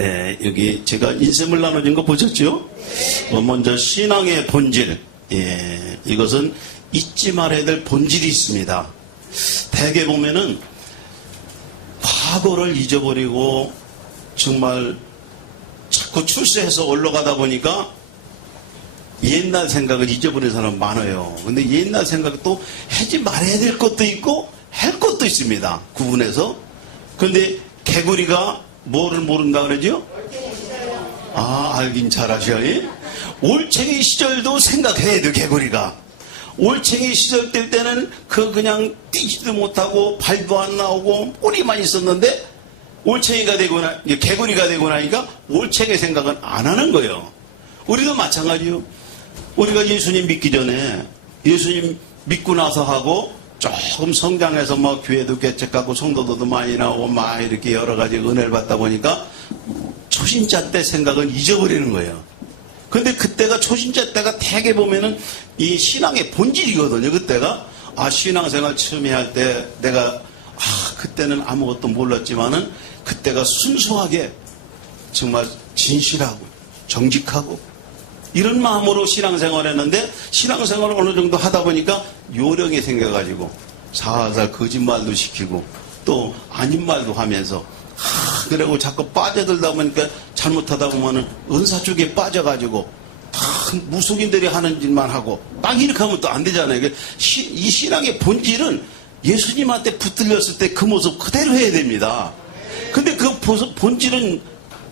여기 제가 인셈을 나눠준 거 보셨죠? 먼저 신앙의 본질. 이것은 잊지 말아야 될 본질이 있습니다. 대개 보면은 과거를 잊어버리고 정말 자꾸 출세해서 올라가다 보니까 옛날 생각을 잊어버리는 사람 많아요. 근데 옛날 생각 또 하지 말아야 될 것도 있고 할 것도 있습니다. 구분해서. 근데 개구리가 뭐를 모른다 그러죠? 알긴 잘하셔. 올챙이 시절도 생각해야 돼요. 개구리가 올챙이 시절 뛸 때는 그냥 뛰지도 못하고 발도 안 나오고 꼬리만 있었는데 올챙이가 되거나 개구리가 되고 나니까 올챙이 생각은 안 하는 거예요. 우리도 마찬가지요. 우리가 예수님 믿기 전에 예수님 믿고 나서 하고 조금 성장해서 뭐 교회도 개척하고 성도들도 많이 나오고 막 이렇게 여러 가지 은혜를 받다 보니까 초신자 때 생각은 잊어버리는 거예요. 근데 그때가 초신자 때가 대개 보면은 이 신앙의 본질이거든요. 그때가 신앙생활 처음에 할 때 내가 그때는 아무것도 몰랐지만은 그때가 순수하게 정말 진실하고 정직하고 이런 마음으로 신앙생활을 했는데 신앙생활을 어느 정도 하다 보니까 요령이 생겨가지고 살살 거짓말도 시키고 또 아닌 말도 하면서 그리고 자꾸 빠져들다 보니까 잘못하다 보면은 은사 쪽에 빠져가지고 다 무속인들이 하는 짓만 하고 딱 이렇게 하면 또 안 되잖아요. 이 신앙의 본질은 예수님한테 붙들렸을 때 그 모습 그대로 해야 됩니다. 근데 그 본질은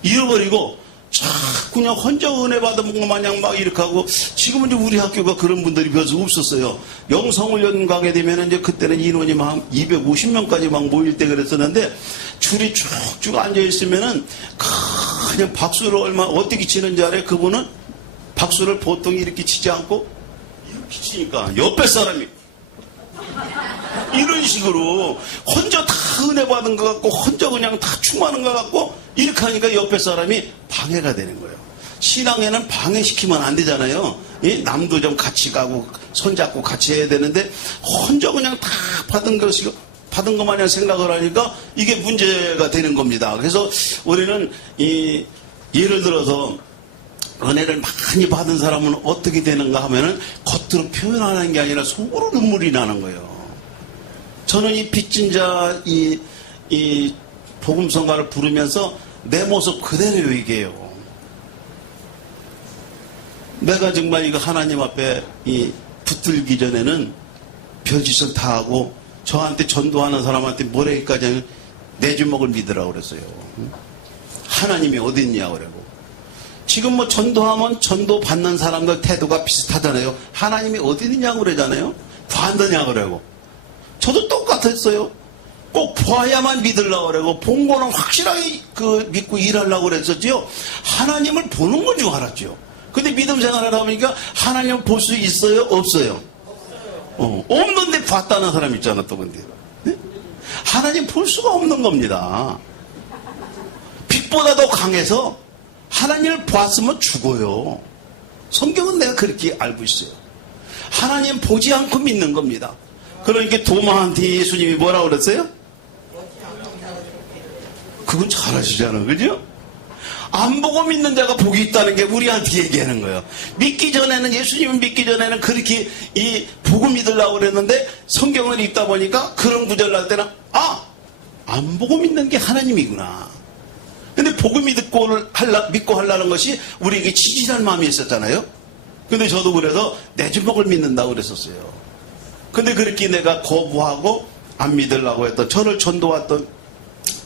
잃어버리고 자꾸 그냥 혼자 은혜 받은 것 마냥 막 이렇게 하고 지금은 이제 우리 학교가 그런 분들이 별로 없었어요. 영성훈련 가게 되면 이제 그때는 인원이 막 250명까지 막 모일 때 그랬었는데 줄이 쭉쭉 앉아 있으면은 그냥 박수를 어떻게 치는지 알아요? 그분은 박수를 보통 이렇게 치지 않고 이렇게 치니까 옆에 사람이 이런 식으로 혼자 다 은혜 받은 것 같고 혼자 그냥 다 충만한 것 같고 이렇게 하니까 옆에 사람이 방해가 되는 거예요. 신앙에는 방해시키면 안 되잖아요. 남도 좀 같이 가고 손잡고 같이 해야 되는데 혼자 그냥 다 받은 것 마냥 생각을 하니까 이게 문제가 되는 겁니다. 그래서 우리는 예를 들어서 은혜를 많이 받은 사람은 어떻게 되는가 하면은 겉으로 표현하는 게 아니라 속으로 눈물이 나는 거예요. 저는 이 빚진 자, 이 복음성가를 부르면서 내 모습 그대로 얘기해요. 내가 정말 이거 하나님 앞에 붙들기 전에는 별짓을 다 하고 저한테 전도하는 사람한테 뭐라기까지 내 주먹을 믿으라고 그랬어요. 하나님이 어디 있냐 그러고. 지금 뭐 전도하면 전도 받는 사람들 태도가 비슷하잖아요. 하나님이 어디 있냐고 그러잖아요. 봐안되냐 그러고. 저도 똑같았어요. 꼭 봐야만 믿으려고 그러고 본 거는 확실하게 믿고 일하려고 그랬었지요. 하나님을 보는 건 줄 알았죠. 근데 믿음 생활을 하다 보니까 하나님을 볼 수 있어요? 없어요? 없는데 봤다는 사람 있잖아 또 근데. 네? 하나님 볼 수가 없는 겁니다. 빛보다 더 강해서 하나님을 봤으면 죽어요. 성경은 내가 그렇게 알고 있어요. 하나님 보지 않고 믿는 겁니다. 그러니까 도마한테 예수님이 뭐라고 그랬어요? 그건 잘 아시잖아요. 그죠? 안 보고 믿는 자가 복이 있다는 게 우리한테 얘기하는 거예요. 믿기 전에는, 예수님을 믿기 전에는 그렇게 보고 믿으려고 그랬는데 성경을 읽다 보니까 그런 구절 날 때는 안 보고 믿는 게 하나님이구나. 근데 보고 믿고 하려는 것이 우리에게 치질한 마음이 있었잖아요. 근데 저도 그래서 내 주먹을 믿는다고 그랬었어요. 근데 그렇게 내가 거부하고 안 믿으려고 했던 저를 전도왔던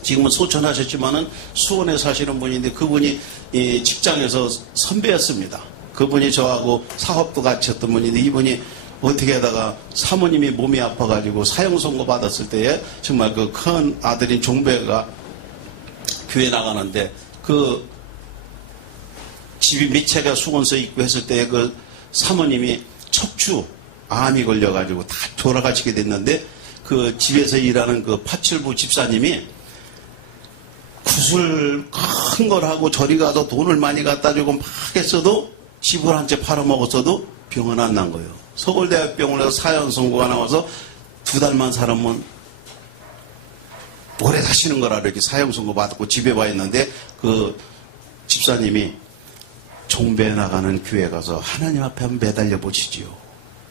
지금은 소천하셨지만은 수원에 사시는 분인데 그분이 직장에서 선배였습니다. 그분이 저하고 사업도 같이 했던 분인데 이분이 어떻게 하다가 사모님이 몸이 아파가지고 사형 선고 받았을 때에 정말 그 큰 아들인 종배가 교회 나가는데 그 집이 몇 채가 수건서 있고 했을 때 그 사모님이 척추 암이 걸려가지고 다 돌아가시게 됐는데 그 집에서 일하는 그 파출부 집사님이 구슬 큰 걸 하고 저리 가서 돈을 많이 갖다 주고 막 했어도 집을 한 채 팔아먹었어도 병은 안 난 거예요. 서울대학병원에서 사형 선고가 나와서 2달만 살았면 오래 사시는 거라 이렇게 사형 선고 받고 집에 와 있는데 그 집사님이 종배 나가는 교회 가서 하나님 앞에 한번 매달려 보시지요.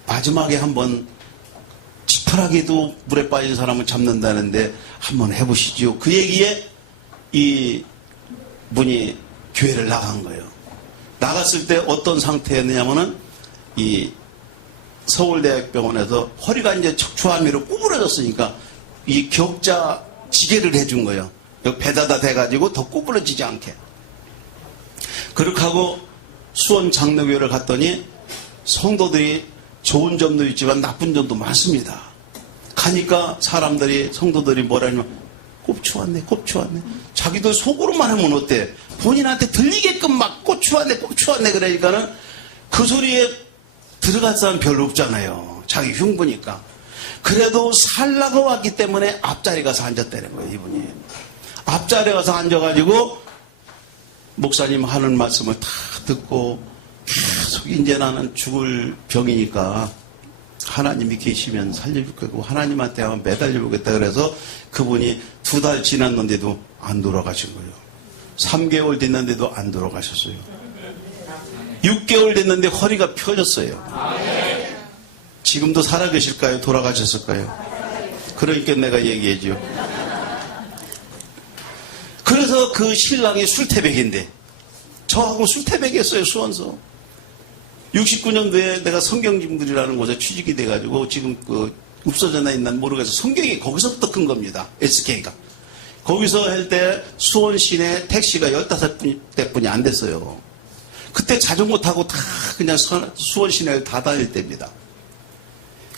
마지막에 한번 지푸라기도 물에 빠진 사람을 잡는다는데 한번 해보시지요. 그 얘기에 이 분이 교회를 나간 거예요. 나갔을 때 어떤 상태였냐면은 이 서울대학병원에서 허리가 이제 척추함위로 구부러졌으니까 이 격자 지게를 해준 거예요. 여기 배다다 대가지고 더 구부러지지 않게. 그렇게 하고 수원 장로교회를 갔더니 성도들이 좋은 점도 있지만 나쁜 점도 많습니다. 가니까 사람들이 성도들이 뭐라냐면 꼽추 왔네 꼽추 왔네. 자기도 속으로만 하면 어때? 본인한테 들리게끔 막 꼽추 왔네 꼽추 왔네 그러니까는 그 소리에 들어갈 사람 별로 없잖아요. 자기 흉부니까. 그래도 살라고 왔기 때문에 앞자리 가서 앉았다는 거예요. 이분이 앞자리에 가서 앉아가지고 목사님 하는 말씀을 다 듣고 계속 이제 나는 죽을 병이니까 하나님이 계시면 살려줄 거고 하나님한테 한번 매달려보겠다 그래서 그분이 2달 지났는데도 안 돌아가신 거예요. 3개월 됐는데도 안 돌아가셨어요. 6개월 됐는데 허리가 펴졌어요. 지금도 살아계실까요? 돌아가셨을까요? 그러니까 내가 얘기해줘. 그래서 그 신랑이 술태백인데 저하고 술태백했어요. 수원서 69년도에 내가 성경진물이라는 곳에 취직이 돼가지고 지금 그 읍소전에 있는 모르겠어. 성경이 거기서부터 큰 겁니다. SK가. 거기서 할 때 수원 시내 택시가 15대뿐이 안 됐어요. 그때 자전거 타고 다 그냥 수원 시내를 다 다닐 때입니다.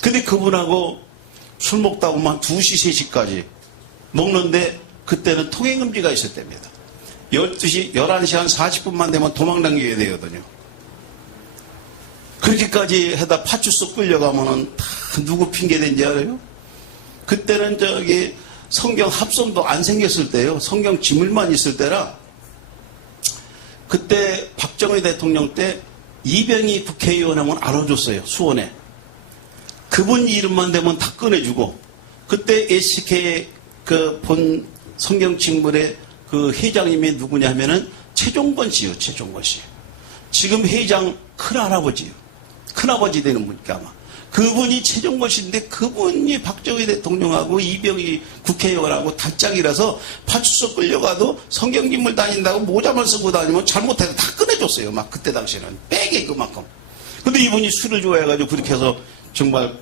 근데 그분하고 술 먹다 보면 2시, 3시까지 먹는데 그때는 통행금지가 있을 때입니다. 12시, 11시 한 40분만 되면 도망당겨야 되거든요. 그렇게까지 해다 파출소 끌려가면은 다 누구 핑계댄지 알아요? 그때는 저기 성경 합성도 안 생겼을 때요. 성경 지물만 있을 때라 그때 박정희 대통령 때 이병희 국회의원 하면 알아줬어요. 수원에. 그분 이름만 되면 다 꺼내주고 그때 SK 그 본 성경 직물의 그 회장님이 누구냐면은 최종건 씨요. 최종건 씨. 지금 회장 큰할아버지요. 큰아버지 되는 분이니까 아마. 그분이 최종건 씨인데 그분이 박정희 대통령하고 이병희 국회의원하고 달짝이라서 파출소 끌려가도 성경진물 다닌다고 모자만 쓰고 다니면 잘못해서 다 꺼내줬어요. 막 그때 당시에는. 빼게 그만큼. 근데 이분이 술을 좋아해가지고 그렇게 해서 정말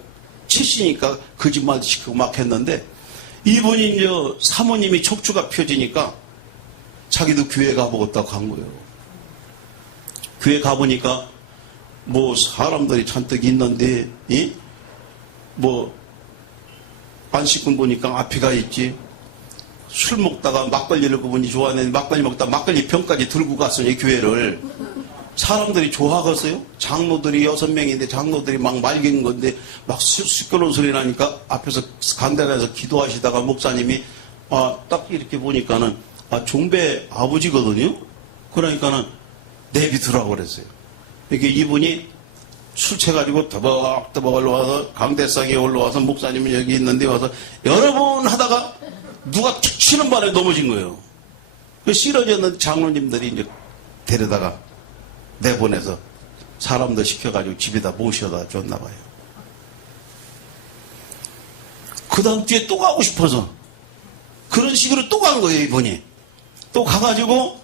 치시니까 거짓말 시키고 막 했는데 이분이 이제 사모님이 척추가 펴지니까 자기도 교회 가보겠다고 간 거예요. 교회 가보니까 뭐 사람들이 잔뜩 있는데 뭐 안식군 보니까 앞이가 있지. 술 먹다가 막걸리를 그분이 좋아하는데 막걸리 먹다 막걸리 병까지 들고 갔으니 교회를 사람들이 좋아하겠어요? 장로들이 6명인데 장로들이 막 말기는 건데 막 시끄러운 소리 나니까 앞에서 강단에서 기도하시다가 목사님이 딱 이렇게 보니까는 종배 아버지거든요. 그러니까는 내비두라고 그랬어요. 이렇게 이분이 술 취해가지고 더벅더벅 올라와서 강대상에 올라와서 목사님은 여기 있는데 와서 여러 번 하다가 누가 툭 치는 바람에 넘어진 거예요. 그 쓰러졌는 장로님들이 이제 데려다가 내보내서 사람들 시켜가지고 집에다 모셔다 줬나 봐요. 그 다음 주에 또 가고 싶어서 그런 식으로 또 간 거예요. 이분이 또 가가지고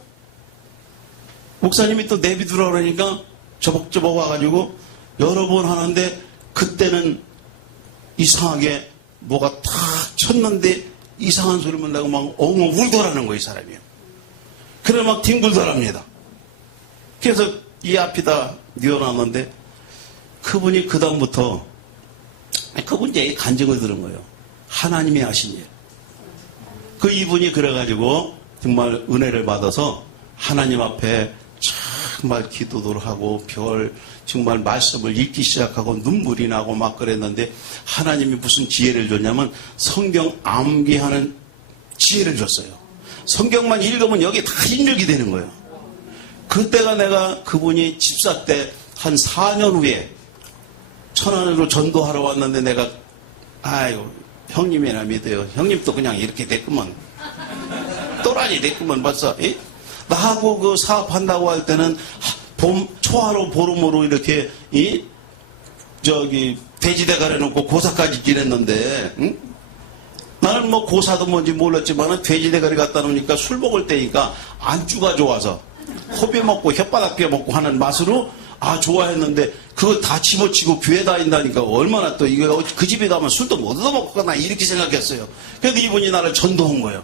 목사님이 또 내비두라 그러니까 저벅저벅 와가지고 여러 번 하는데 그때는 이상하게 뭐가 탁 쳤는데 이상한 소리만 나고 막 엉엉 울더라는 거예요. 이 사람이요. 그래 막 뒹굴더랍니다. 그래서 이 앞에다 뉘어놨는데 그분이 그 다음부터 그분 이제 간증을 들은 거예요. 하나님이 하신 일. 그 이분이 그래가지고 정말 은혜를 받아서 하나님 앞에 정말 기도도 하고 정말 말씀을 읽기 시작하고 눈물이 나고 막 그랬는데 하나님이 무슨 지혜를 줬냐면 성경 암기하는 지혜를 줬어요. 성경만 읽으면 여기 다 입력이 되는 거예요. 그때가 내가 그분이 집사 때 한 4년 후에 천안으로 전도하러 왔는데 내가 아유 형님이나 믿어요. 형님도 그냥 이렇게 됐구먼. 또라니 됐구먼 벌써. 나하고 그 사업한다고 할 때는 초하루 보름으로 이렇게 돼지대가리 놓고 고사까지 지냈는데, 응? 나는 뭐 고사도 뭔지 몰랐지만 돼지대가리 갖다 놓으니까 술 먹을 때니까 안주가 좋아서 호비 먹고 혓바닥 뼈 먹고 하는 맛으로 좋아했는데 그거 다 집어치고 교회 다닌다니까 얼마나 또 이거 그 집에 가면 술도 못 얻어먹고 나 이렇게 생각했어요. 그래도 이분이 나를 전도한 거예요.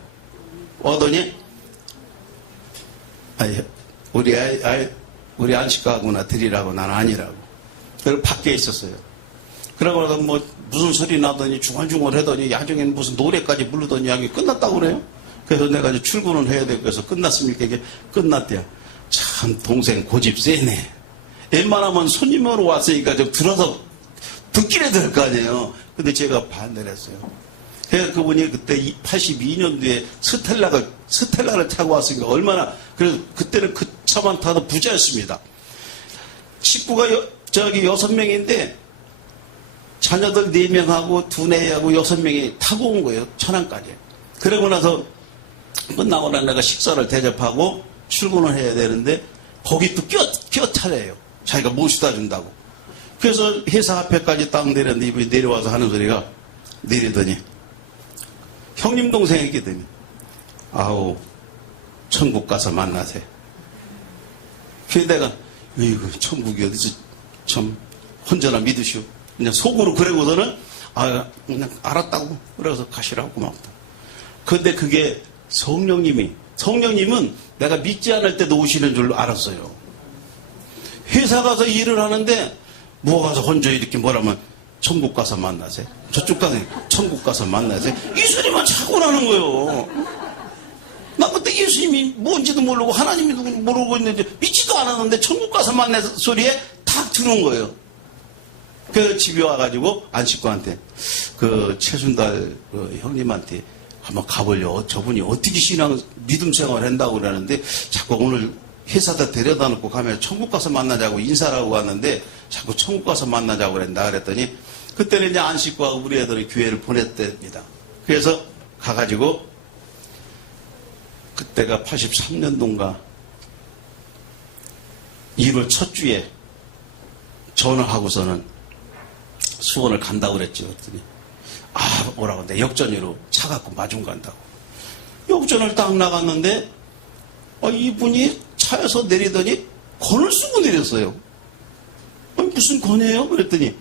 오더니 우리 안식가구나 드리라고 난 아니라고. 그리고 밖에 있었어요. 그러고 나서 뭐 무슨 소리 나더니 중얼중얼 하더니 야중에는 무슨 노래까지 부르더니 야기 끝났다고 그래요. 그래서 내가 이제 출근을 해야 되고 그래서 끝났습니까? 이게 끝났대요. 참 동생 고집 세네. 웬만하면 손님으로 왔으니까 좀 들어서 듣기라도 할 거 아니에요. 근데 제가 반대를 했어요. 그래서 그분이 그때 82년도에 스텔라를 타고 왔으니까 얼마나, 그래서 그때는 그 차만 타도 부자였습니다. 식구가 6명인데 자녀들 4명하고 2네하고 6명이 타고 온 거예요. 천안까지. 그러고 나서 끝나고 난 내가 식사를 대접하고 출근을 해야 되는데 거기 또 끼어 타래요. 자기가 모시다 준다고. 그래서 회사 앞에까지 딱 내렸는데 이분이 내려와서 하는 소리가 내리더니 형님 동생에게더니 천국 가서 만나세요. 그래서 내가 이거 천국이 어디서 참 혼자나 믿으시오. 그냥 속으로 그러고서는 그냥 알았다고 그래서 가시라고 고맙다. 근데 그게 성령님은 내가 믿지 않을 때도 오시는 줄로 알았어요. 회사 가서 일을 하는데 가서 혼자 이렇게 뭐라면 천국 가서 만나세요. 저쪽 가서 천국 가서 만나세요. 이 소리만 자꾸 나는 거예요. 나 그때 예수님이 뭔지도 모르고 하나님이 누군지 모르고 있는데 믿지도 않았는데 천국 가서 만나서 소리에 탁 들어온 거예요. 그래서 집에 와가지고 안식구한테 그 최순달 그 형님한테 한번 가보려. 저분이 어떻게 믿음 생활을 한다고 그러는데 자꾸 오늘 회사다 데려다 놓고 가면 천국 가서 만나자고 인사를 하고 왔는데 자꾸 천국 가서 만나자고 그랬다 그랬더니 그때는 이제 안식구하고 우리 애들이 교회를 보냈답니다. 그래서 가가지고 그때가 83년도인가 1월 첫 주에 전화하고서는 수원을 간다고 그랬죠. 그랬더니 오라고 내 역전으로 차 갖고 마중 간다고. 역전을 딱 나갔는데 이분이 차에서 내리더니 권을 쓰고 내렸어요. 무슨 권이에요? 그랬더니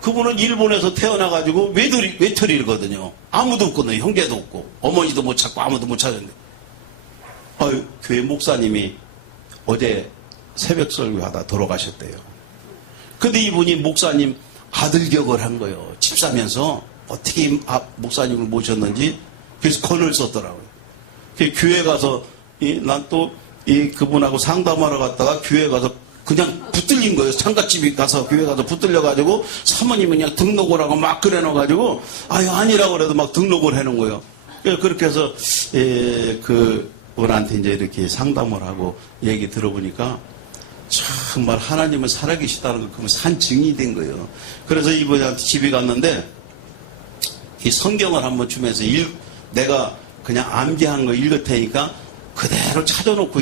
그분은 일본에서 태어나가지고 외톨이거든요. 아무도 없거든요. 형제도 없고 어머니도 못 찾고 아무도 못 찾았는데 교회 목사님이 어제 새벽 설교하다 돌아가셨대요. 근데 이분이 목사님 아들 격을 한 거예요. 집 사면서 어떻게 목사님을 모셨는지 그래서 권을 썼더라고요. 교회 가서 난 또 그분하고 상담하러 갔다가 교회 가서 그냥 붙들린 거예요. 창갓집에 가서 교회 가서 붙들려가지고 사모님이 그냥 등록을 하고 막 그래놔가지고 아니라고 그래도 막 등록을 해놓은 거예요. 그렇게 해서 그분한테 이제 이렇게 상담을 하고 얘기 들어보니까 정말 하나님은 살아계시다는 걸 그러면 산증이 된 거예요. 그래서 이분한테 집에 갔는데 이 성경을 한번 주면서 내가 그냥 암기한 거 읽을 테니까 그대로 찾아놓고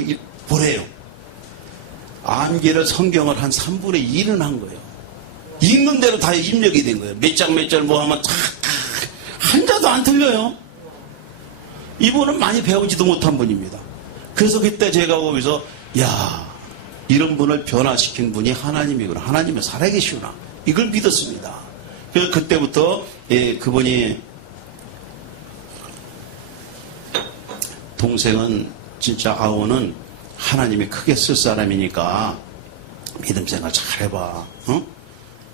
보래요. 암기를 성경을 한 3분의 1은 한 거예요. 읽는 대로 다 입력이 된 거예요. 몇 장 몇 절 뭐 하면 한자도 안 틀려요. 이분은 많이 배우지도 못한 분입니다. 그래서 그때 제가 거기서 이런 분을 변화시킨 분이 하나님이구나. 하나님은 살아계시구나. 이걸 믿었습니다. 그래서 그때부터 그분이 동생은 진짜 아오는 하나님이 크게 쓸 사람이니까 믿음 생활 잘해봐.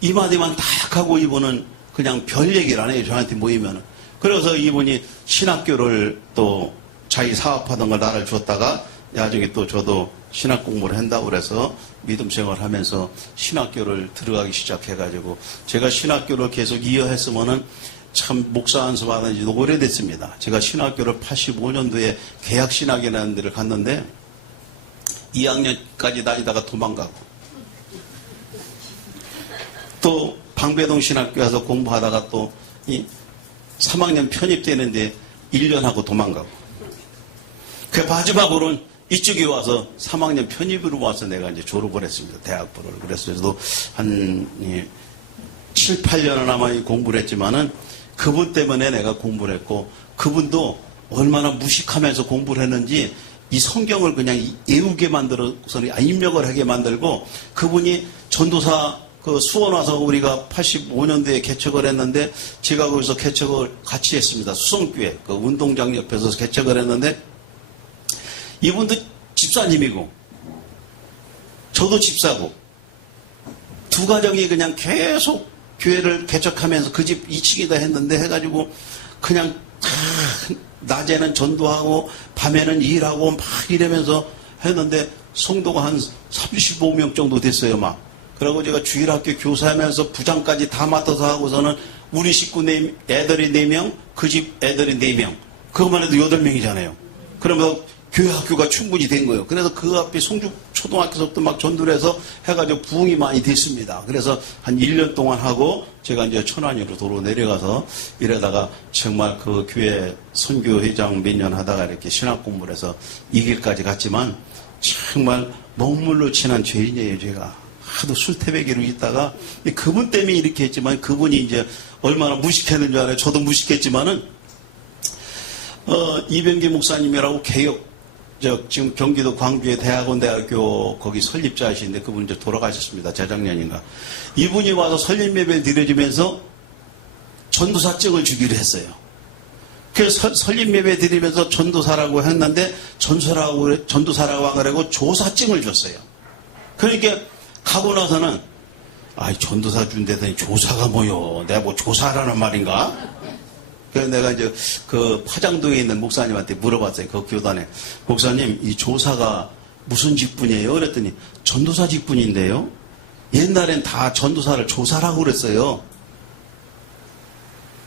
이 마디만 딱 하고 이분은 그냥 별 얘기를 안 해요. 저한테 모이면은. 그래서 이분이 신학교를 또 자기 사업하던 걸 나를 줬다가 나중에 또 저도 신학 공부를 한다고 그래서 믿음 생활을 하면서 신학교를 들어가기 시작해가지고 제가 신학교를 계속 이어했으면은 참 목사 안수 받은 지도 오래됐습니다. 제가 신학교를 85년도에 계약신학이라는 데를 갔는데 2학년까지 다니다가 도망가고 또 방배동 신학교 에서 공부하다가 또 3학년 편입되는데 1년 하고 도망가고 그 마지막으로는 이쪽에 와서 3학년 편입으로 와서 내가 이제 졸업을 했습니다. 대학부를. 그래서 저도 한 7, 8년은 아마 공부를 했지만은 그분 때문에 내가 공부를 했고, 그분도 얼마나 무식하면서 공부를 했는지 이 성경을 그냥 외우게 만들어서 입력을 하게 만들고, 그분이 전도사 그 수원 와서 우리가 85년도에 개척을 했는데, 제가 거기서 개척을 같이 했습니다. 수성교회 그 운동장 옆에서 개척을 했는데, 이분도 집사님이고 저도 집사고 두 가정이 그냥 계속 교회를 개척하면서 그 집 2층이다 했는데 해가지고 그냥 낮에는 전도하고 밤에는 일하고 막 이러면서 했는데, 성도가 한 35명 정도 됐어요. 막 그러고 제가 주일학교 교사하면서 부장까지 다 맡아서 하고서는 우리 식구 애들이 4명, 그 집 애들이 4명, 그것만 해도 8명이잖아요. 그러면서 교회 학교가 충분히 된 거예요. 그래서 그 앞에 송주 초등학교서부터 막 전도를 해서 해가지고 부흥이 많이 됐습니다. 그래서 한 1년 동안 하고 제가 이제 천안으로 도로 내려가서 이러다가 정말 그 교회 선교회장 몇 년 하다가 이렇게 신학 공부를 해서 이 길까지 갔지만 정말 먹물로 친한 죄인이에요. 제가 하도 술태배기로 있다가 그분 때문에 이렇게 했지만, 그분이 이제 얼마나 무식했는 줄 알아요. 저도 무식했지만은 이병기 목사님이라고 개혁 지금 경기도 광주의 대학원대학교 거기 설립자이신데, 그분 이제 돌아가셨습니다. 재작년인가. 이분이 와서 설립 예배 드려주면서 전도사증을 주기로 했어요. 그래서 설립 예배 드리면서 전도사라고 했는데, 전도사라고 하고 조사증을 줬어요. 그러니까 가고 나서는 전도사 준대더니 조사가 뭐요? 내가 뭐 조사라는 말인가? 그래서 내가 이제 그 파장도에 있는 목사님한테 물어봤어요. 그 교단에. 목사님, 이 조사가 무슨 직분이에요? 그랬더니 전도사 직분인데요. 옛날엔 다 전도사를 조사라고 그랬어요.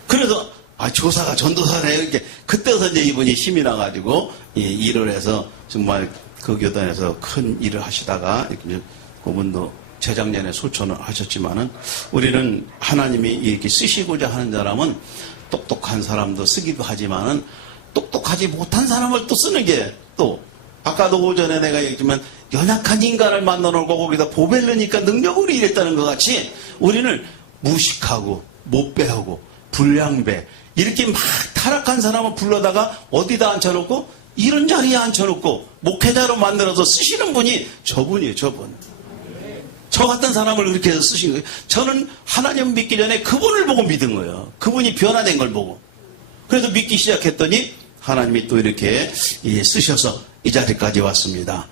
그래서 조사가 전도사네요. 이렇게 그때서 이제 이분이 힘이 나가지고 일을 해서 정말 그 교단에서 큰 일을 하시다가 이렇게 그분도 재작년에 소천을 하셨지만은, 우리는 하나님이 이렇게 쓰시고자 하는 사람은 똑똑한 사람도 쓰기도 하지만은 똑똑하지 못한 사람을 또 쓰는 게, 또 아까도 오전에 내가 얘기했지만 연약한 인간을 만나놓고 거기다 보배르니까 능력으로 일했다는 것 같이, 우리는 무식하고 못 배우고 불량배 이렇게 막 타락한 사람을 불러다가 어디다 앉혀놓고, 이런 자리에 앉혀놓고 목회자로 만들어서 쓰시는 분이 저분이에요. 저분. 저 같은 사람을 그렇게 해서 쓰신 거예요. 저는 하나님 믿기 전에 그분을 보고 믿은 거예요. 그분이 변화된 걸 보고. 그래서 믿기 시작했더니 하나님이 또 이렇게 쓰셔서 이 자리까지 왔습니다.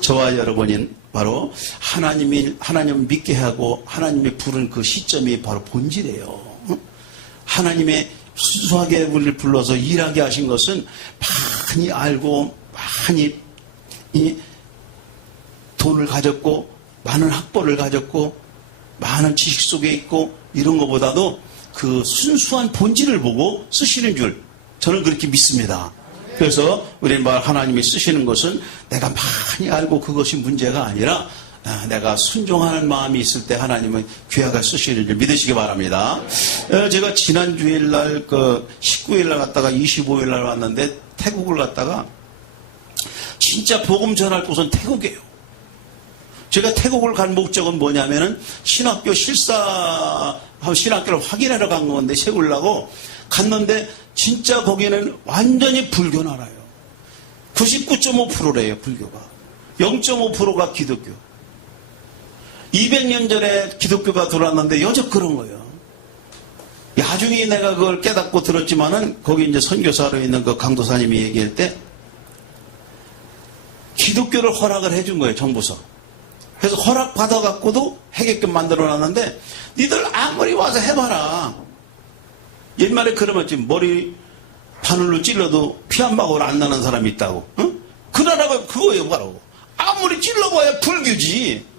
저와 여러분이 바로 하나님 믿게 하고 하나님의 부른 그 시점이 바로 본질이에요. 하나님의 순수하게 우리를 불러서 일하게 하신 것은 많이 알고 많이 돈을 가졌고 많은 학벌을 가졌고 많은 지식 속에 있고 이런 것보다도 그 순수한 본질을 보고 쓰시는 줄 저는 그렇게 믿습니다. 그래서 우리 하나님이 쓰시는 것은 내가 많이 알고 그것이 문제가 아니라 내가 순종하는 마음이 있을 때 하나님은 귀하게 쓰시는 줄 믿으시기 바랍니다. 제가 지난 주일날 19일날 갔다가 25일날 왔는데, 태국을 갔다가 진짜 복음 전할 곳은 태국이에요. 제가 태국을 간 목적은 뭐냐면은 신학교 신학교를 확인하러 간 건데, 세우려고 갔는데 진짜 거기는 완전히 불교 나라예요. 99.5%래요, 불교가. 0.5%가 기독교. 200년 전에 기독교가 들어왔는데 여적 그런 거예요. 나중에 내가 그걸 깨닫고 들었지만은, 거기 이제 선교사로 있는 그 강도사님이 얘기할 때 기독교를 허락을 해준 거예요, 정부서. 그래서 허락받아갖고도 해객금 만들어놨는데, 니들 아무리 와서 해봐라. 옛말에 그러면지 머리 바늘로 찔러도 피 한 방울 안 나는 사람이 있다고. 응? 그 나라가 그거예요, 바로. 아무리 찔러봐야 불교지.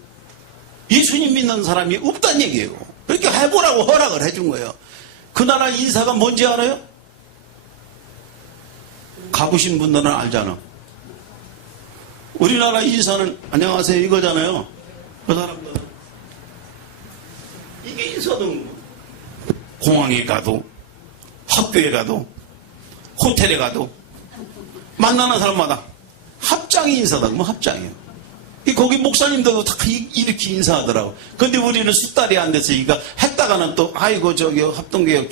예수님 믿는 사람이 없다는 얘기예요. 그렇게 해보라고 허락을 해준 거예요. 그 나라 인사가 뭔지 알아요? 가보신 분들은 알잖아. 우리나라 인사는 안녕하세요 이거잖아요. 그 사람들은 이게 인사등. 공항에 가도 학교에 가도 호텔에 가도 만나는 사람마다 합장 합장이 인사다. 그러면 합장이에요. 거기 목사님들도 다 이렇게 인사하더라고. 근데 우리는 숙달이 안 돼서 이거 했다가는 또, 아이고, 저기 합동개혁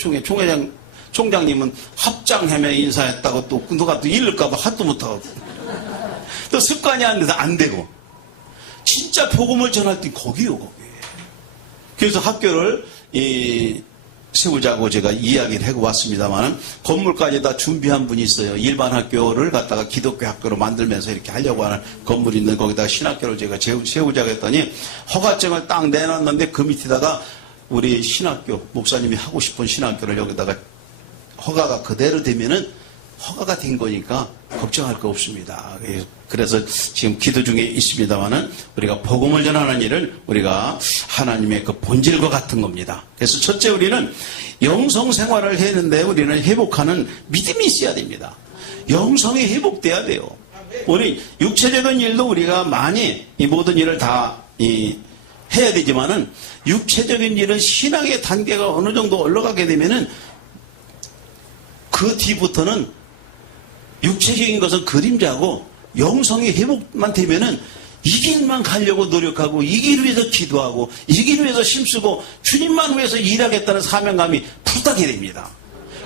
총장님은 합장하며 인사했다고 또 누가 또 잃을까봐 하도 못하고. 또 습관이 안 돼서 안 되고. 진짜 복음을 전할 때 거기요, 거기. 그래서 학교를, 세우자고 제가 이야기를 하고 왔습니다만 건물까지 다 준비한 분이 있어요. 일반 학교를 갖다가 기독교 학교로 만들면서 이렇게 하려고 하는 건물이 있는 거기다가 신학교를 제가 세우자고 했더니 허가증을 딱 내놨는데 그 밑에다가 우리 신학교 목사님이 하고 싶은 신학교를 여기다가 허가가 그대로 되면은 허가가 된 거니까 걱정할 거 없습니다. 그래서 지금 기도 중에 있습니다만은 우리가 복음을 전하는 일을 우리가 하나님의 그 본질과 같은 겁니다. 그래서 첫째 우리는 영성 생활을 했는데 우리는 회복하는 믿음이 있어야 됩니다. 영성이 회복돼야 돼요. 우리 육체적인 일도 우리가 많이 이 모든 일을 다 해야 되지만은 육체적인 일은 신앙의 단계가 어느 정도 올라가게 되면은 그 뒤부터는 육체적인 것은 그림자고 영성이 회복만 되면은 이 길만 가려고 노력하고 이 길 위해서 기도하고 이 길 위해서 힘쓰고 주님만 위해서 일하겠다는 사명감이 불타게 됩니다.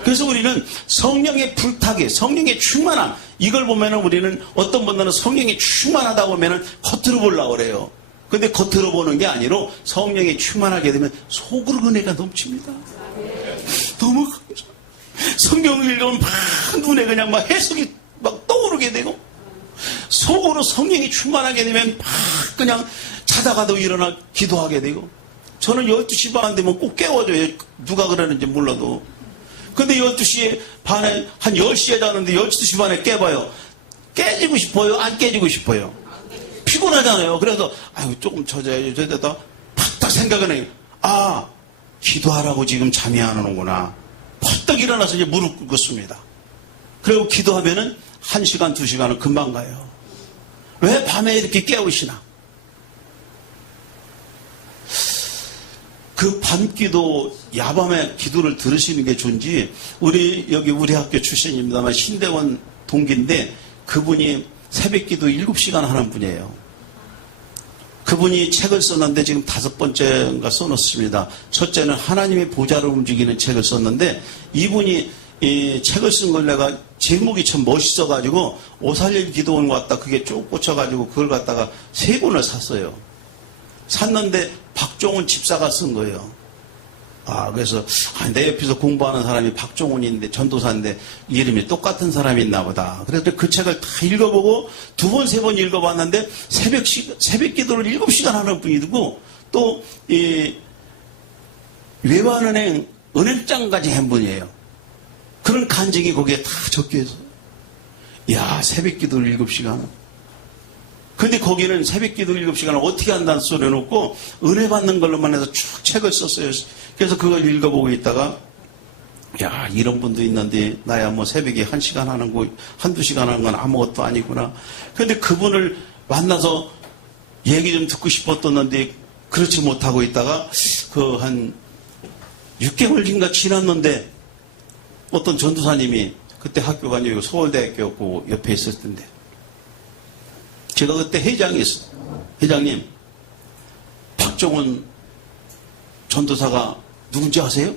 그래서 우리는 성령의 불타게, 성령의 충만함, 이걸 보면은 우리는 어떤 분들은 성령이 충만하다 보면은 겉으로 보려고 그래요. 근데 겉으로 보는 게 아니라 성령이 충만하게 되면 속으로 은혜가 넘칩니다. 너무 성경을 읽으면 막 눈에 그냥 막 해석이 막 떠오르게 되고 속으로 성령이 충만하게 되면 막 그냥 자다가도 일어나 기도하게 되고 저는 12시 반 되면 꼭 깨워줘요. 누가 그러는지 몰라도. 근데 12시 반에 한 10시에 자는데 12시 반에 깨봐요. 깨지고 싶어요? 안 깨지고 싶어요? 피곤하잖아요. 그래서 아유 조금 저자야지 저자다 팍딱 생각을 해요. 아 기도하라고 지금 잠이 안 오는구나. 펄떡 일어나서 이제 무릎 꿇습니다. 그리고 기도하면은 1시간, 2시간은 금방 가요. 왜 밤에 이렇게 깨우시나? 그 밤기도, 야밤에 기도를 들으시는 게 좋은지, 여기 우리 학교 출신입니다만 신대원 동기인데, 그분이 새벽기도 7시간 하는 분이에요. 그분이 책을 썼는데 지금 5번째인가 써놓습니다. 첫째는 하나님의 보좌를 움직이는 책을 썼는데, 이분이 이 책을 쓴 걸 내가 제목이 참 멋있어가지고 오살릴 기도원 왔다 그게 쭉 꽂혀가지고 그걸 갖다가 3권을 샀어요. 샀는데 박종훈 집사가 쓴 거예요. 그래서 내 옆에서 공부하는 사람이 박종훈인데 전도사인데 이름이 똑같은 사람이 있나 보다. 그래서 그 책을 다 읽어보고 2번, 3번 읽어봤는데 새벽 기도를 7시간 하는 분이고 또 외환은행 은행장까지 한 분이에요. 그런 간증이 거기에 다 적혀 있어. 야, 새벽 기도를 7시간. 근데 거기는 새벽 기도 7시간을 어떻게 한다는 소리 해놓고 은혜 받는 걸로만 해서 쭉 책을 썼어요. 그래서 그걸 읽어보고 있다가 야, 이런 분도 있는데 나야 뭐 새벽에 1시간 하는 거, 1~2시간 하는 건 아무것도 아니구나. 근데 그분을 만나서 얘기 좀 듣고 싶었었는데 그렇지 못하고 있다가 그 한 6개월인가 지났는데 어떤 전도사님이 그때 학교가 아니고 서울대학교였고 옆에 있을 텐데 제가 그때 회장이었어요. 회장님, 박종훈 전도사가 누군지 아세요?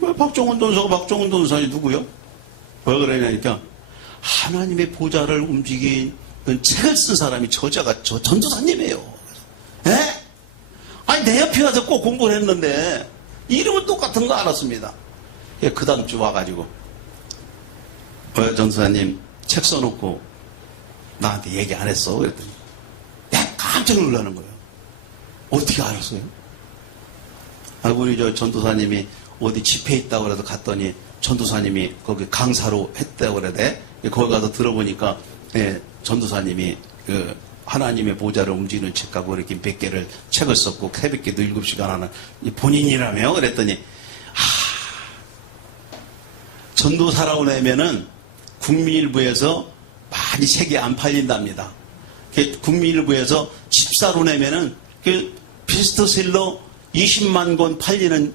왜 박종훈 전도사니 누구요? 왜 그러냐니까 하나님의 보좌를 움직이는 책을 쓴 사람이 저 전도사님이에요. 에? 아니 내 옆에 와서 꼭 공부를 했는데 이름은 똑같은 거 알았습니다. 그 다음 주 와가지고 전도사님 책 써놓고 나한테 얘기 안 했어. 그랬더니 내가 깜짝 놀라는 거예요. 어떻게 알았어요? 우리 저 전도사님이 어디 집회에 있다고 그래도 갔더니 전도사님이 거기 강사로 했다고 그래대. 거기 가서 들어보니까 전도사님이 그 하나님의 보좌를 움직이는 책하고 이렇게 100개를 책을 썼고 새벽기도 7시간 하는 본인이라며. 그랬더니 전도사라고 내면은 국민일보에서 많이 책이 안 팔린답니다. 국민일보에서 집사로 내면은 그 베스트셀러 20만 권 팔리는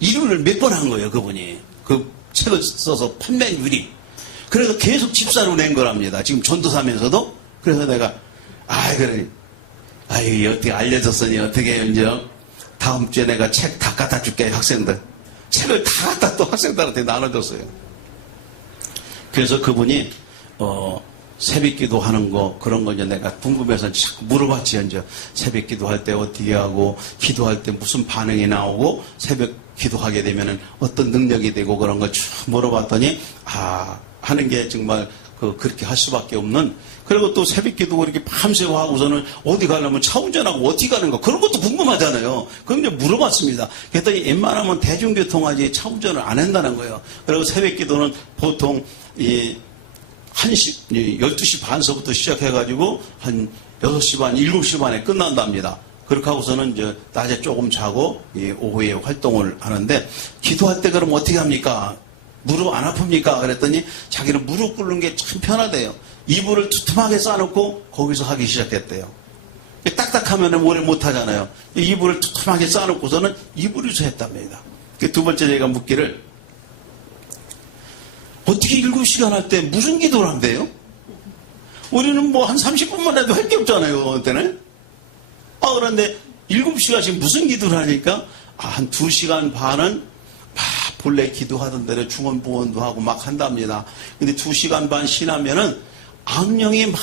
일을 몇 번 한 거예요, 그분이. 그 책을 써서 판매율이. 그래서 계속 집사로 낸 거랍니다. 지금 전도사면서도 그래서 내가, 그러니, 이게 어떻게 알려줬으니 어떻게 이제 다음 주에 내가 책 다 갖다 줄게, 학생들. 책을 다 갖다 또 학생들한테 나눠줬어요. 그래서 그분이, 새벽 기도 하는 거, 그런 거 이제 내가 궁금해서 자꾸 물어봤지, 이제. 새벽 기도 할 때 어떻게 하고, 기도할 때 무슨 반응이 나오고, 새벽 기도하게 되면은 어떤 능력이 되고 그런 거 쭉 물어봤더니, 하는 게 정말 그렇게 할 수밖에 없는. 그리고 또 새벽 기도 그렇게 밤새고 하고서는 어디 가려면 차 운전하고 어디 가는 거, 그런 것도 궁금하잖아요. 그럼 이제 물어봤습니다. 그랬더니 웬만하면 대중교통하지 차 운전을 안 한다는 거예요. 그리고 새벽 기도는 보통 12시 반서부터 시작해가지고 한 6시 반, 7시 반에 끝난답니다. 그렇게 하고서는 이제 낮에 조금 자고 오후에 활동을 하는데, 기도할 때 그럼 어떻게 합니까? 무릎 안 아픕니까? 그랬더니 자기는 무릎 꿇는 게 참 편하대요. 이불을 두툼하게 싸놓고 거기서 하기 시작했대요. 딱딱하면 오래 못 하잖아요. 이불을 두툼하게 싸놓고서는 이불에서 했답니다. 두 번째 제가 묻기를, 어떻게 7시간 할 때 무슨 기도를 한대요? 우리는 뭐 한 30분만 해도 할 게 없잖아요, 그때는. 그런데 7시간씩 무슨 기도를 하니까, 한 2시간 반은 본래 기도하던 대로 중언부언도 하고 막 한답니다. 근데 2시간 반 지나면은 악령이 막